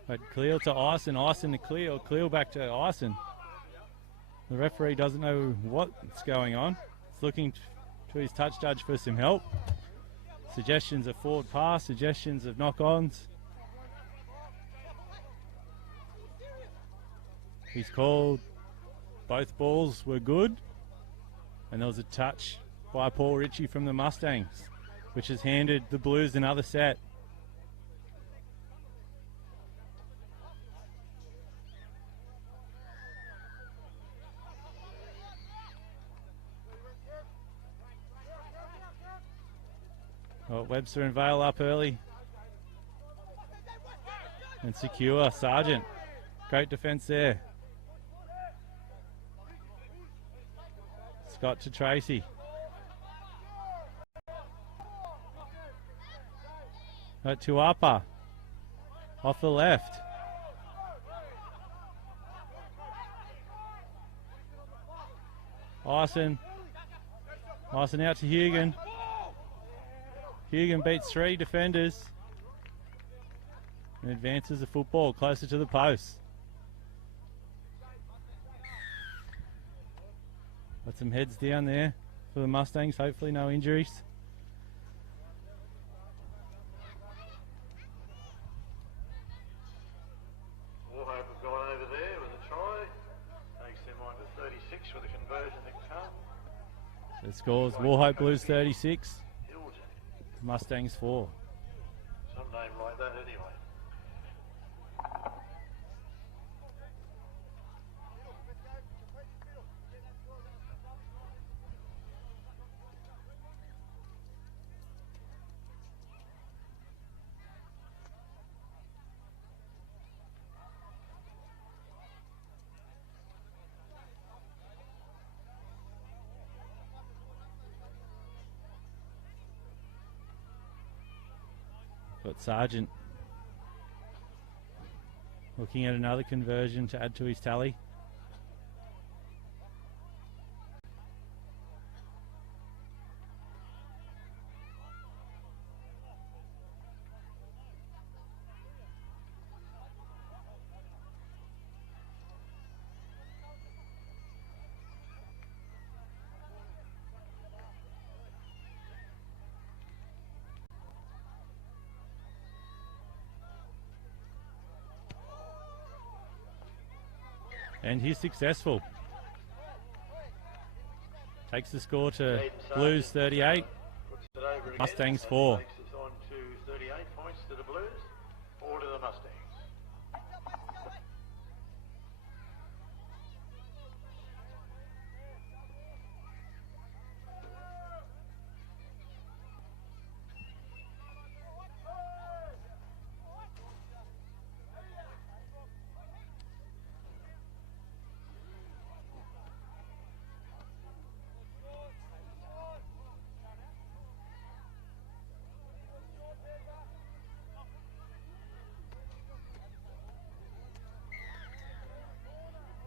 But Cleo to Ison, Ison to Cleo, Cleo back to Ison. The referee doesn't know what's going on. He's looking to his touch judge for some help. Suggestions of forward pass, suggestions of knock-ons. He's called both balls were good, and there was a touch by Paul Ritchie from the Mustangs, which has handed the Blues another set. Well, Webster and Vale up early. And secure, Sargent. Great defence there. Scott to Tracy. To Upper. Off the left. Ison. Ison out to Hugan. Hugan beats 3 defenders and advances the football closer to the post. Got some heads down there for the Mustangs, hopefully no injuries. Wauchope have gone over there with a try. Takes them on to 36 with a conversion to come. So the scores, Wauchope Blues 36. Mustangs 4. Some name like that anyway. But Sargent looking at another conversion to add to his tally. And he's successful. Takes the score to Blues 38, Mustangs 4. Takes us on to 38 points to the Blues, 4 to the Mustangs.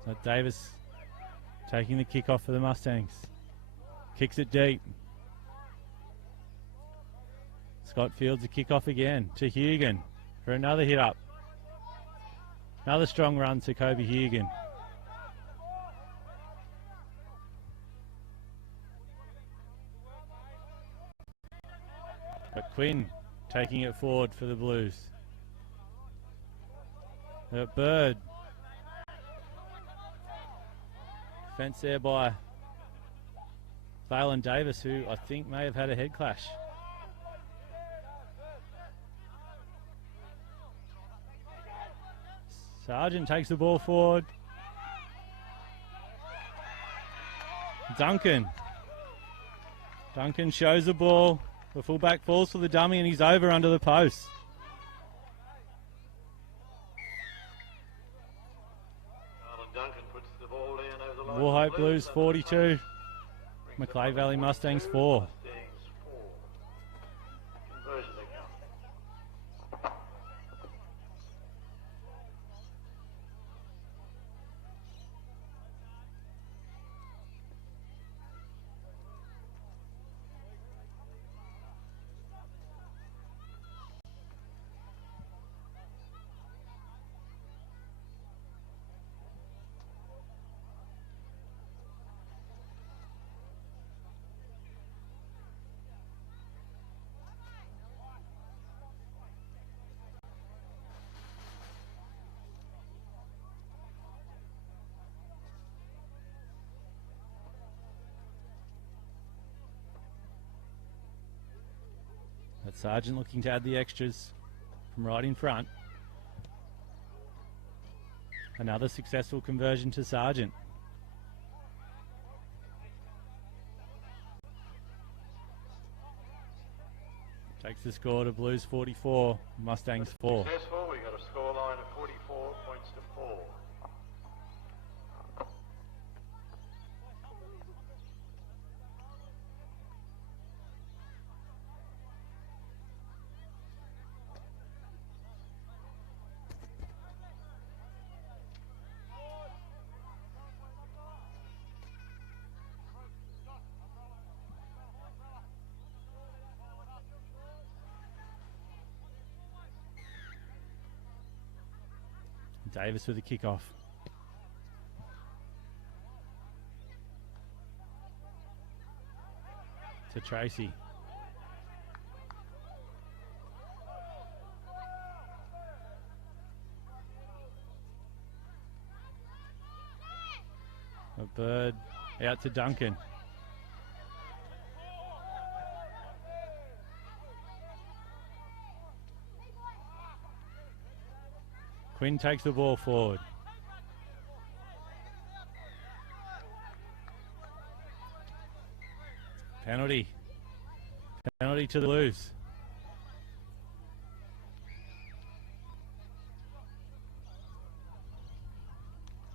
So Davis taking the kick off for the Mustangs. Kicks it deep. Scott fields a kick off again to Hugan for another hit up. Another strong run to Kobe Hugan. But Quinn taking it forward for the Blues. Bird. Defence there by Valen Davis, who I think may have had a head clash. Sargent takes the ball forward. Duncan shows the ball. The fullback falls for the dummy and he's over under the post. Duncan puts the ball down over the line. Wauchope Blues 42, Macleay Valley Mustangs 4. Mustangs 4. Conversion they come. But Sargent looking to add the extras from right in front. Another successful conversion to Sargent. Takes the score to Blues 44, Mustangs 4. Successful, we got a score line of 44 points to 4. Davis with a kick-off. To Tracy. A Bird out to Duncan. Quinn takes the ball forward. Penalty. Penalty to the Blues.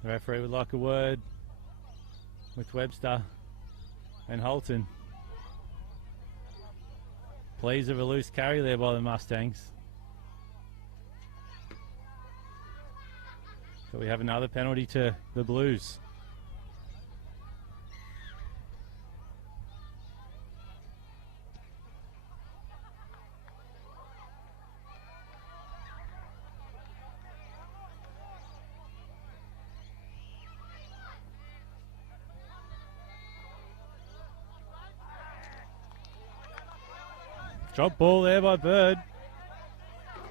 The referee would like a word with Webster and Holton. Pleas of a loose carry there by the Mustangs. But we have another penalty to the Blues. Drop ball there by Bird.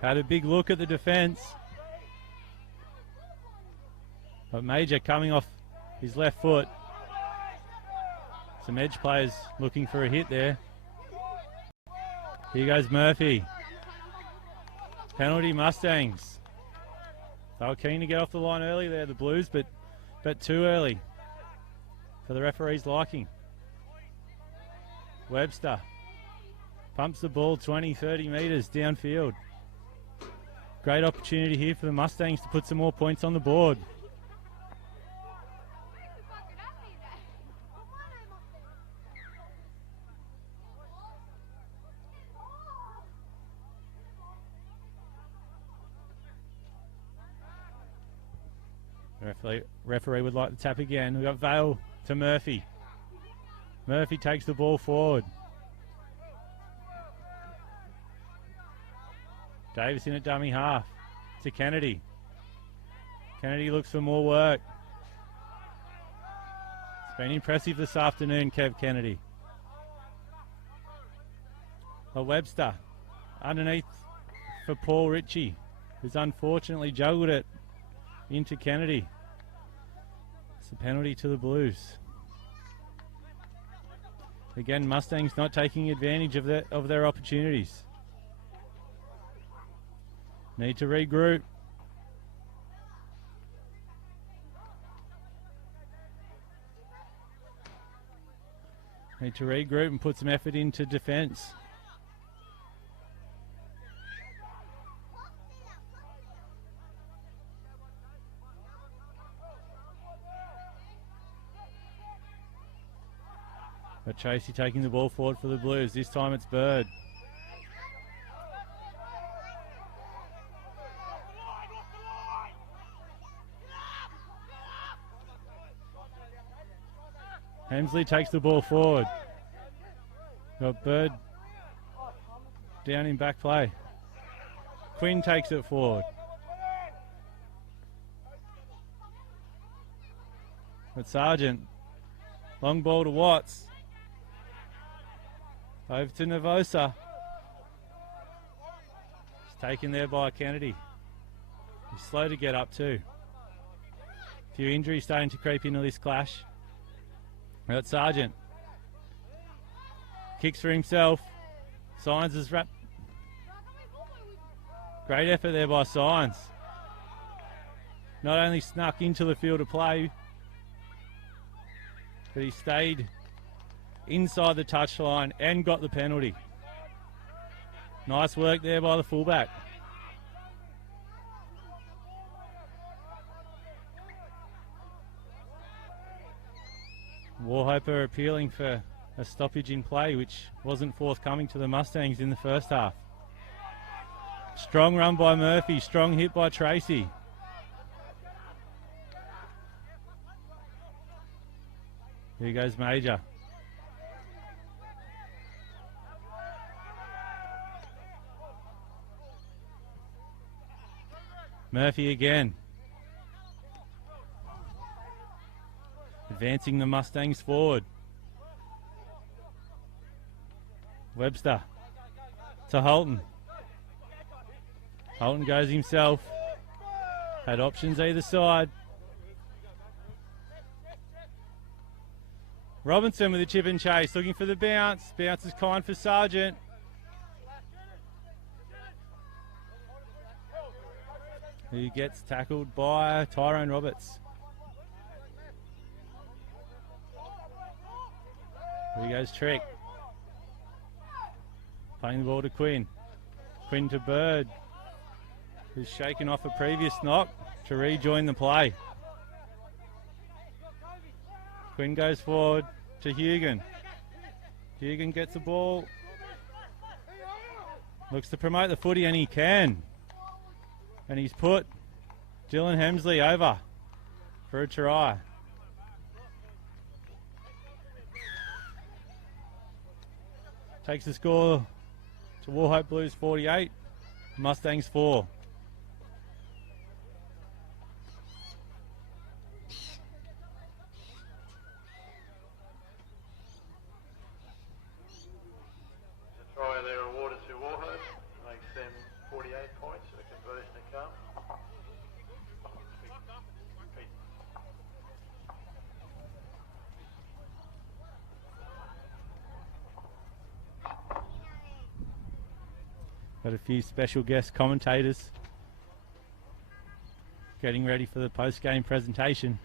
Had a big look at the defence. But Major coming off his left foot. Some edge players looking for a hit there. Here goes Murphy. Penalty Mustangs. They were keen to get off the line early there, the Blues, but too early for the referee's liking. Webster pumps the ball 20-30 metres downfield. Great opportunity here for the Mustangs to put some more points on the board. Referee would like to tap again. We've got Vale to Murphy. Murphy takes the ball forward. Davis in at dummy half to Kennedy. Kennedy looks for more work. It's been impressive this afternoon, Kev Kennedy. But Webster underneath for Paul Ritchie, who's unfortunately juggled it into Kennedy. It's a penalty to the Blues. Again, Mustangs not taking advantage of their opportunities. Need to regroup. Need to regroup and put some effort into defence. But Tracy taking the ball forward for the Blues. This time it's Bird. Hemsley takes the ball forward. Got Bird down in back play. Quinn takes it forward. But Sargent. Long ball to Watts. Over to Nervosa. It's taken there by Kennedy. He's slow to get up too. A few injuries starting to creep into this clash. We've got Sargent. Kicks for himself. Signs is wrapped. Great effort there by Signs. Not only snuck into the field of play, but he stayed inside the touchline and got the penalty. Nice work there by the fullback. Wauchope are appealing for a stoppage in play, which wasn't forthcoming to the Mustangs in the first half. Strong run by Murphy, strong hit by Tracy. Here goes Major. Murphy again. Advancing the Mustangs forward. Webster to Holton. Holton goes himself. Had options either side. Robinson with a chip and chase, looking for the bounce. Bounce is kind for Sargent. Who gets tackled by Tyrone Roberts. Here goes Trick. Playing the ball to Quinn. Quinn to Bird, who's shaken off a previous knock to rejoin the play. Quinn goes forward to Hugan. Hugan gets the ball. Looks to promote the footy, and he can. And he's put Dylan Hemsley over for a try. Takes the score to Wauchope Blues 48, Mustangs 4. The try there awarded to Wauchope makes them 48 points for the conversion to come. Got a few special guest commentators getting ready for the post-game presentation.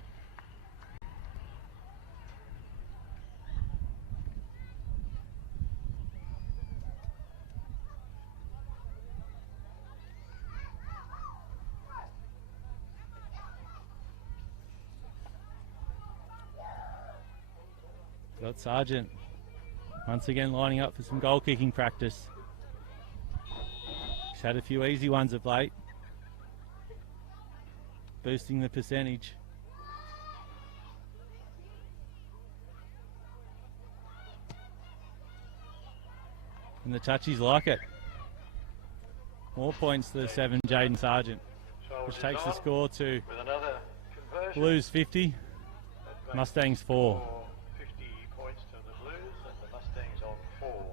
Got Sargent once again lining up for some goal kicking practice. He's had a few easy ones of late, boosting the percentage. And the touchies like it. More points to the 7, Jaden Sargent, which takes the score to Blues 50, Mustangs 4. 50 points to the Blues and the Mustangs on 4.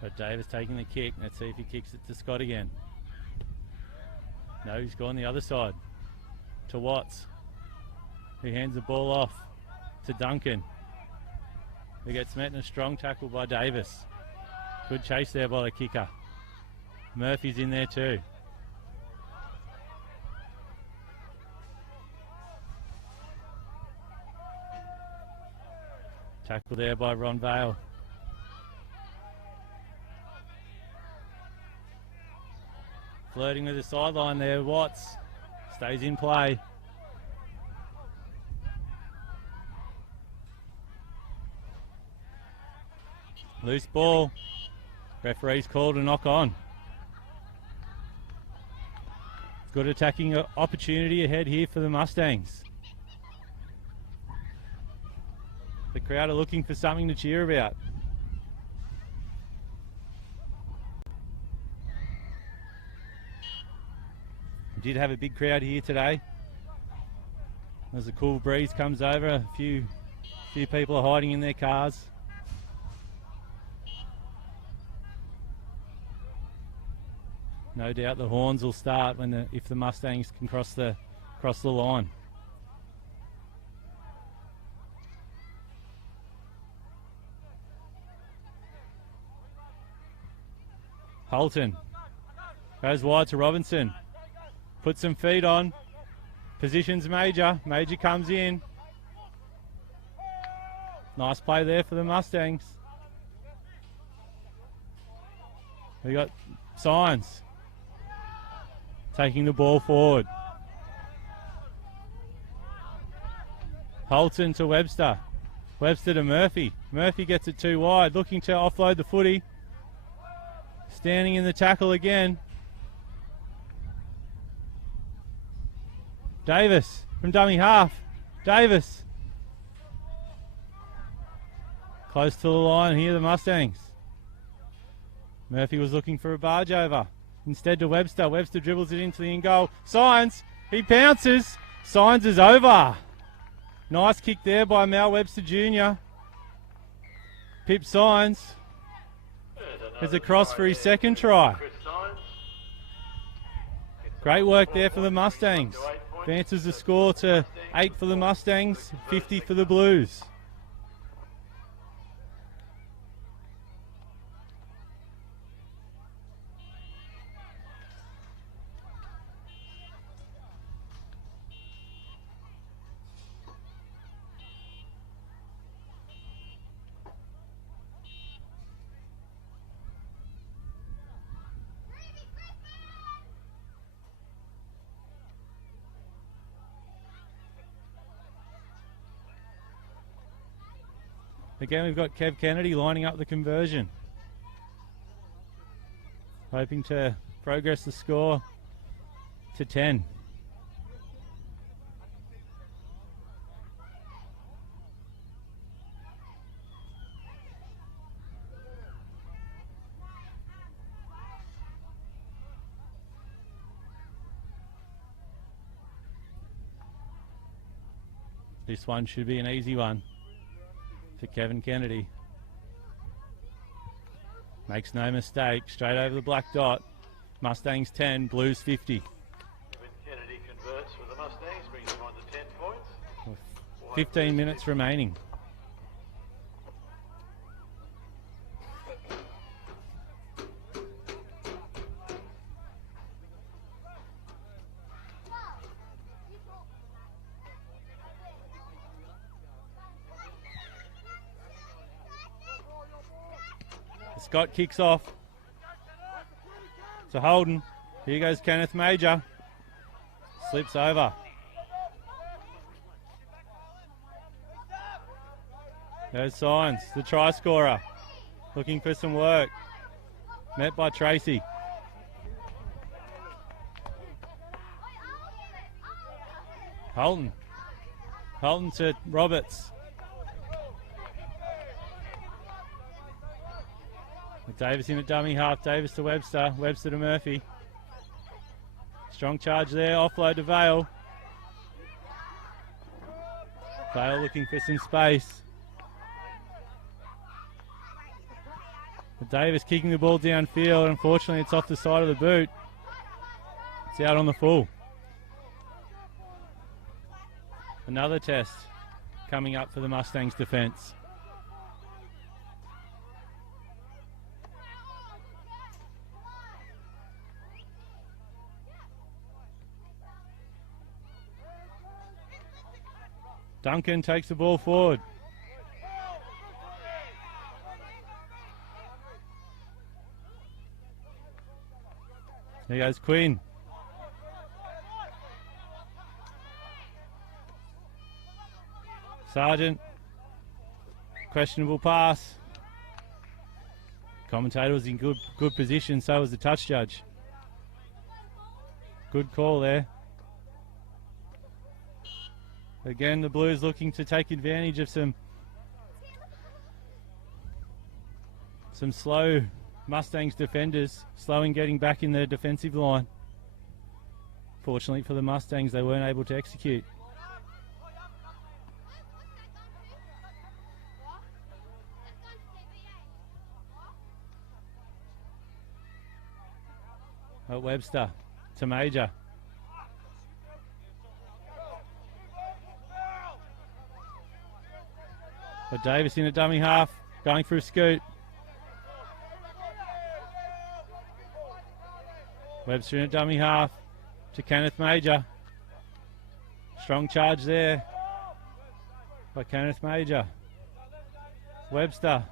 But Davis taking the kick. Let's see if he kicks it to Scott again. No, he's gone the other side to Watts, who hands the ball off to Duncan, who gets met in a strong tackle by Davis. Good chase there by the kicker. Murphy's in there too. Tackle there by Ron Vale. Flirting with the sideline there, Watts stays in play. Loose ball. Referee's called a knock on. Good attacking opportunity ahead here for the Mustangs. The crowd are looking for something to cheer about. We did have a big crowd here today. As a cool breeze comes over, a few people are hiding in their cars. No doubt the horns will start if the Mustangs can cross the line. Holton goes wide to Robinson. Puts some feet on. Positions Major. Major comes in. Nice play there for the Mustangs. We got Signs taking the ball forward. Holton to Webster. Webster to Murphy. Murphy gets it too wide, looking to offload the footy. Standing in the tackle again. Davis from dummy half. Davis. Close to the line here, the Mustangs. Murphy was looking for a barge over. Instead to Webster. Webster dribbles it into the in goal. Signs. He pounces. Signs is over. Nice kick there by Mal Webster Jr. Pip Signs. There's a cross for his second try. Great work there for the Mustangs. Advances the score to 8 for the Mustangs, 50 for the Blues. Again, we've got Kev Kennedy lining up the conversion. Hoping to progress the score to 10. This one should be an easy one for Kevin Kennedy. Makes no mistake, straight over the black dot. Mustangs 10, Blues 50. Kevin Kennedy converts for the Mustangs, brings them on to 10 points. 15 minutes remaining. Scott kicks off to Holden. Here goes Kenneth Major. Slips over. There's Signs, the try scorer. Looking for some work. Met by Tracy. Holden. Holden to Roberts. Davis in at dummy half. Davis to Webster. Webster to Murphy. Strong charge there. Offload to Vale. Vale looking for some space. But Davis kicking the ball downfield. Unfortunately, it's off the side of the boot. It's out on the full. Another test coming up for the Mustangs defence. Duncan takes the ball forward. There goes Quinn. Sargent. Questionable pass. Commentator was in good position, so was the touch judge. Good call there. Again, the Blues looking to take advantage of some slow Mustangs defenders, slowing getting back in their defensive line. Fortunately for the Mustangs, they weren't able to execute. Webster to Major. But Davis in a dummy half, going through Scoot. Webster in a dummy half to Kenneth Major. Strong charge there by Kenneth Major. Webster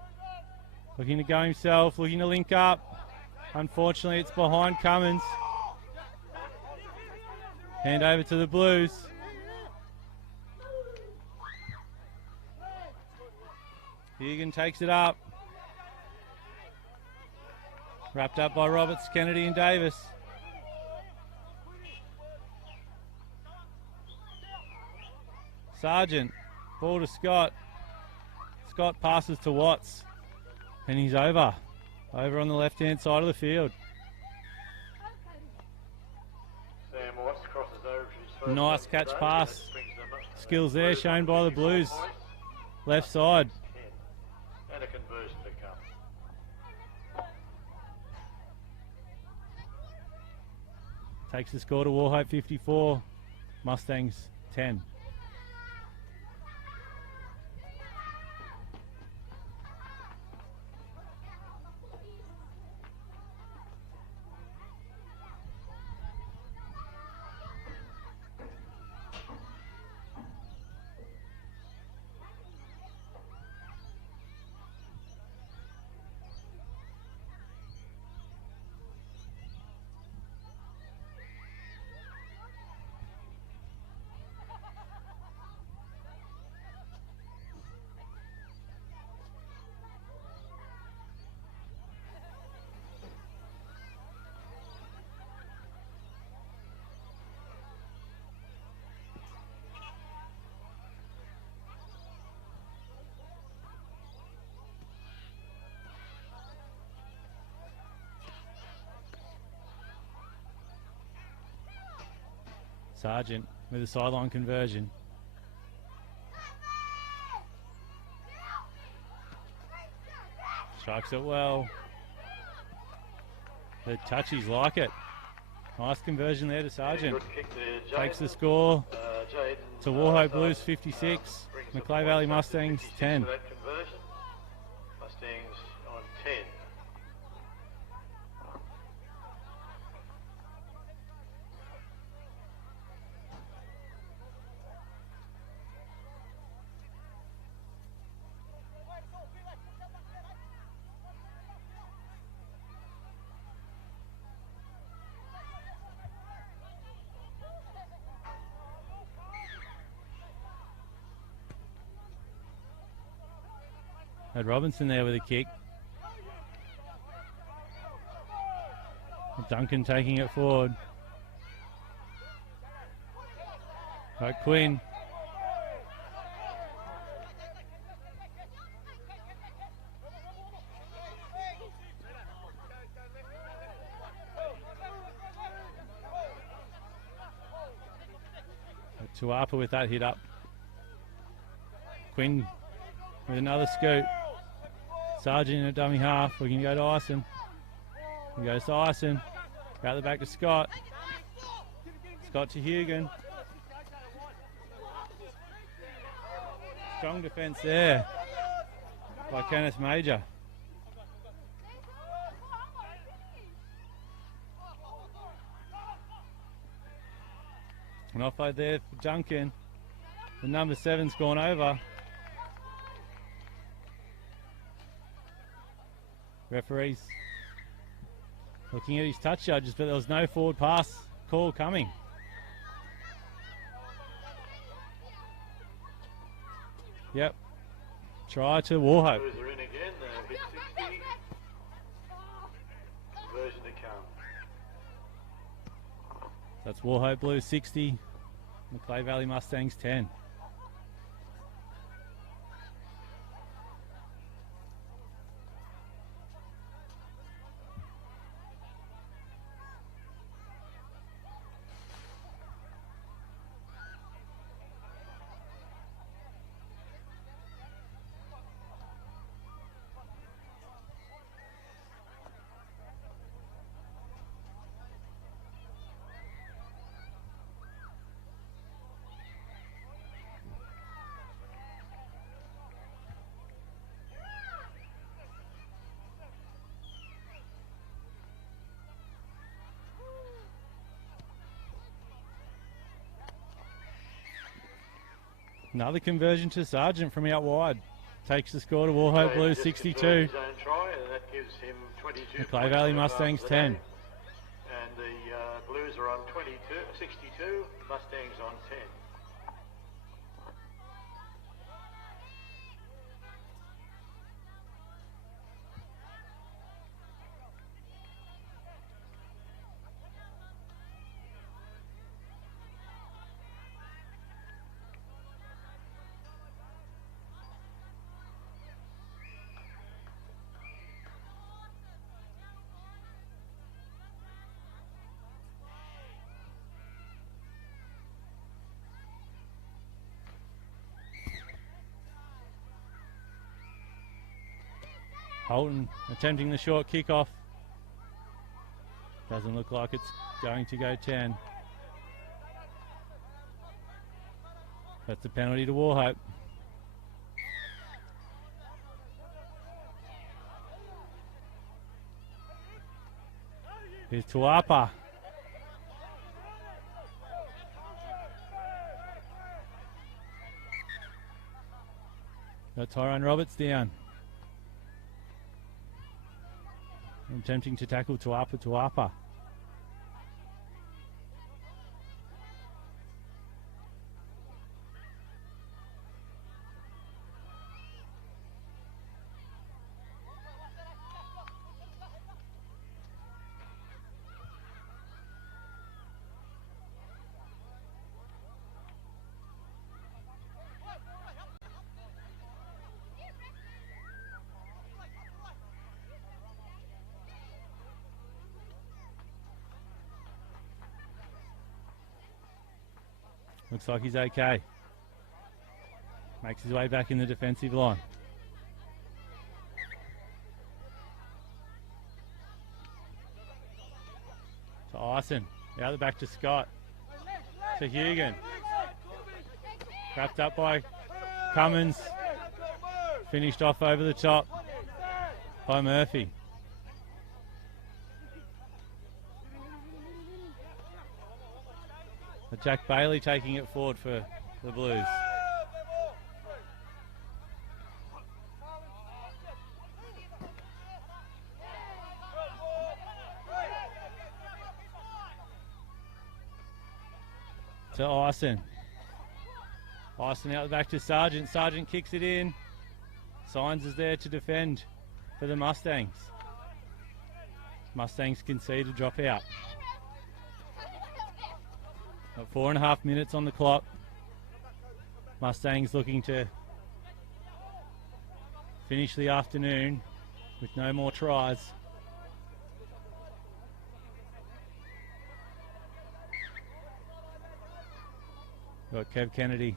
looking to go himself, looking to link up. Unfortunately, it's behind Cummins. Hand over to the Blues. Egan takes it up. Wrapped up by Roberts, Kennedy and Davis. Sargent, ball to Scott. Scott passes to Watts. And he's over. Over on the left-hand side of the field. Sam Watts crosses over to his first Nice catch today. pass. That brings them up. Skills there shown by the Blues. 54 points. Left side. And a conversion to come. Takes the score to Wauchope 54. Mustangs 10. Sargent with a sideline conversion. Strikes it well. The touchies like it. Nice conversion there to Sargent. Good kick there, Takes the Jaden. score Jaden, to Wauchope Blues so, 56, brings the Macleay Valley points up to Mustangs 56 10. for that conversion. Mustangs on 10. Had Robinson there with a kick. Duncan taking it forward. Right, Quinn. Tuapa with that hit up. Quinn with another scoop. Sargent in a dummy half. We can go to Ison. We go to Ison. Out the back to Scott. Scott to Hugan. Strong defence there by Kenneth Major. An offload there for Duncan. The number 7's gone over. Referees looking at his touch judges, but there was no forward pass call coming. Yep. Try to Wauchope. Blues are in again, hit 60. Conversion to come. That's Wauchope Blues 60, Macleay Valley Mustangs 10. Another conversion to Sargent from out wide. Takes the score to Wauchope Blues 62. His own try, and that gives him 22 Macleay Valley points Mustangs for 10. the day. And the Blues are on 62, Mustangs on 10. Holton attempting the short kickoff. Doesn't look like it's going to go 10. That's a penalty to Wauchope. Here's Tuapa. Got Tyrone Roberts down. Attempting to tackle Tuapa. Looks like he's okay. Makes his way back in the defensive line. To Ison. Out the back to Scott. To Hugan. Wrapped up by Cummins. Finished off over the top by Murphy. Jack Bailey taking it forward for the Blues. To Ison. Ison out the back to Sargent. Sargent kicks it in. Signs is there to defend for the Mustangs. Mustangs concede a drop out. Got 4.5 minutes on the clock. Mustangs looking to finish the afternoon with no more tries. Got Kev Kennedy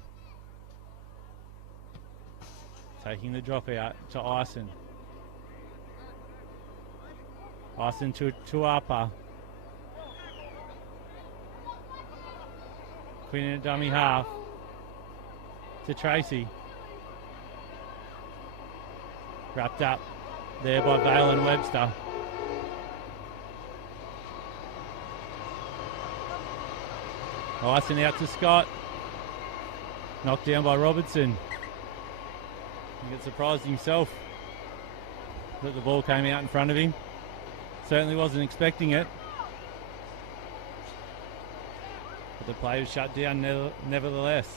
taking the drop out to Ison. Ison to Tuapa. Quinn in a dummy half to Tracy. Wrapped up there by Valen Webster. Ison out to Scott. Knocked down by Robertson. He got surprised himself that the ball came out in front of him. Certainly wasn't expecting it. But the play was shut down nevertheless.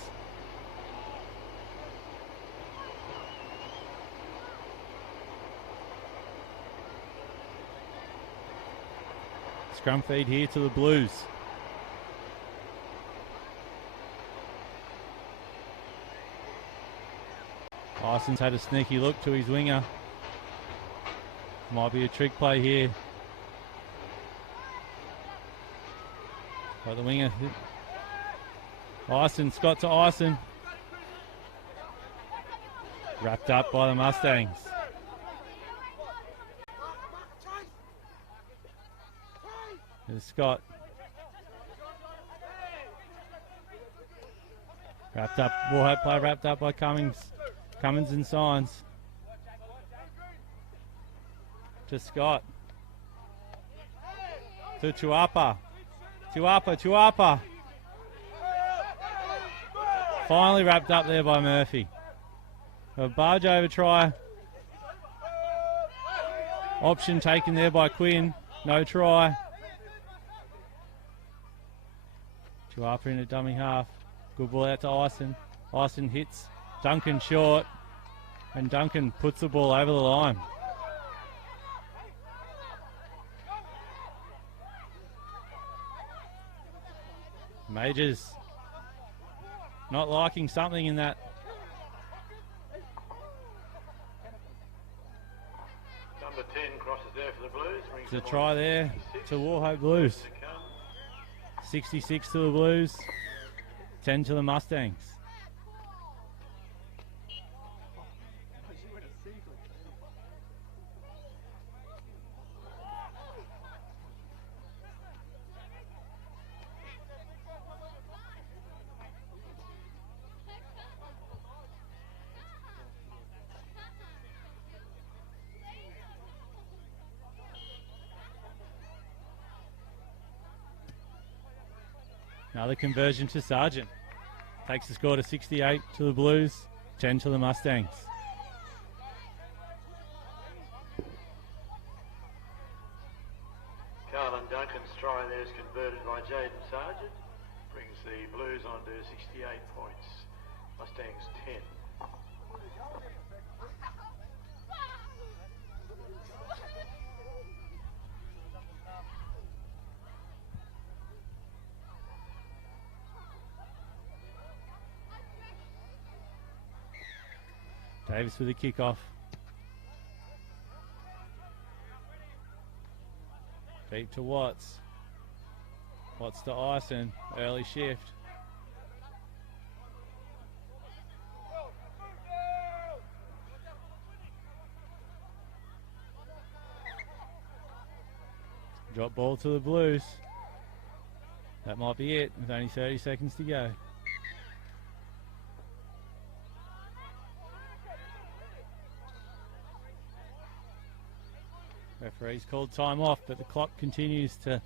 Scrum feed here to the Blues. Ison's had a sneaky look to his winger. Might be a trick play here. By the winger. Ison, Scott to Ison. Wrapped up by the Mustangs. There's Scott. Wrapped up, Wauchope play wrapped up by Cummins. Cummins and Signs. To Scott. To Tuapa. Tuapa. Finally wrapped up there by Murphy. A barge over try. Option taken there by Quinn. No try. Tuapa in a dummy half. Good ball out to Ison. Ison hits Duncan short. And Duncan puts the ball over the line. Majors not liking something in that. Number 10 crosses there for the Blues. It's a try there to Wauchope Blues. 66 to the Blues, 10 to the Mustangs. Another conversion to Sargent. Takes the score to 68 to the Blues, 10 to the Mustangs. Carlin Duncan's try there is converted by Jaden Sargent. Brings the Blues on to 68 points. Mustangs 10. Davis with a kickoff. Deep to Watts. Watts to Ison. Early shift. Drop ball to the Blues. That might be it, with only 30 seconds to go. Referee's called time off, but the clock continues to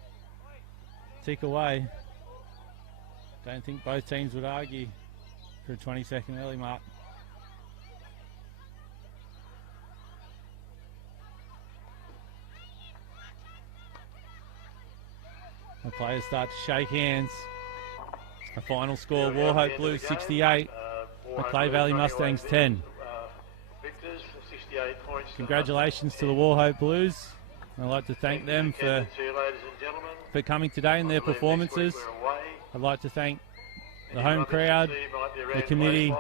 tick away. Don't think both teams would argue for a 20-second early mark. The players start to shake hands. The final score, Wauchope Blues 68, Macleay Valley Mustangs 10. Victors, 68 points. Congratulations to the Wauchope Blues. I'd like to thank them See you, ladies and gentlemen. for coming today and their performances. I'd like to thank the home crowd, the committee,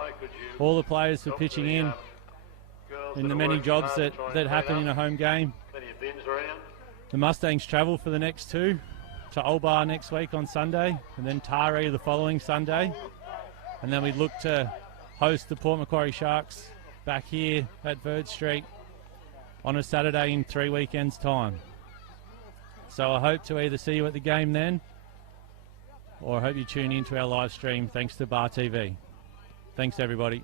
all the players for pitching in the many jobs that happen in a home game. The Mustangs travel for the next two, to Olbar next week on Sunday, and then Taree the following Sunday. And then we look to host the Port Macquarie Sharks back here at Bird Street on a Saturday in 3 weekends' time. So I hope to either see you at the game then, or I hope you tune into our live stream thanks to Bar TV. Thanks, everybody.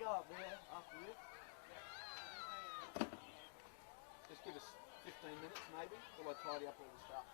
Go up there after this. Just give us 15 minutes maybe, while I tidy up all the stuff.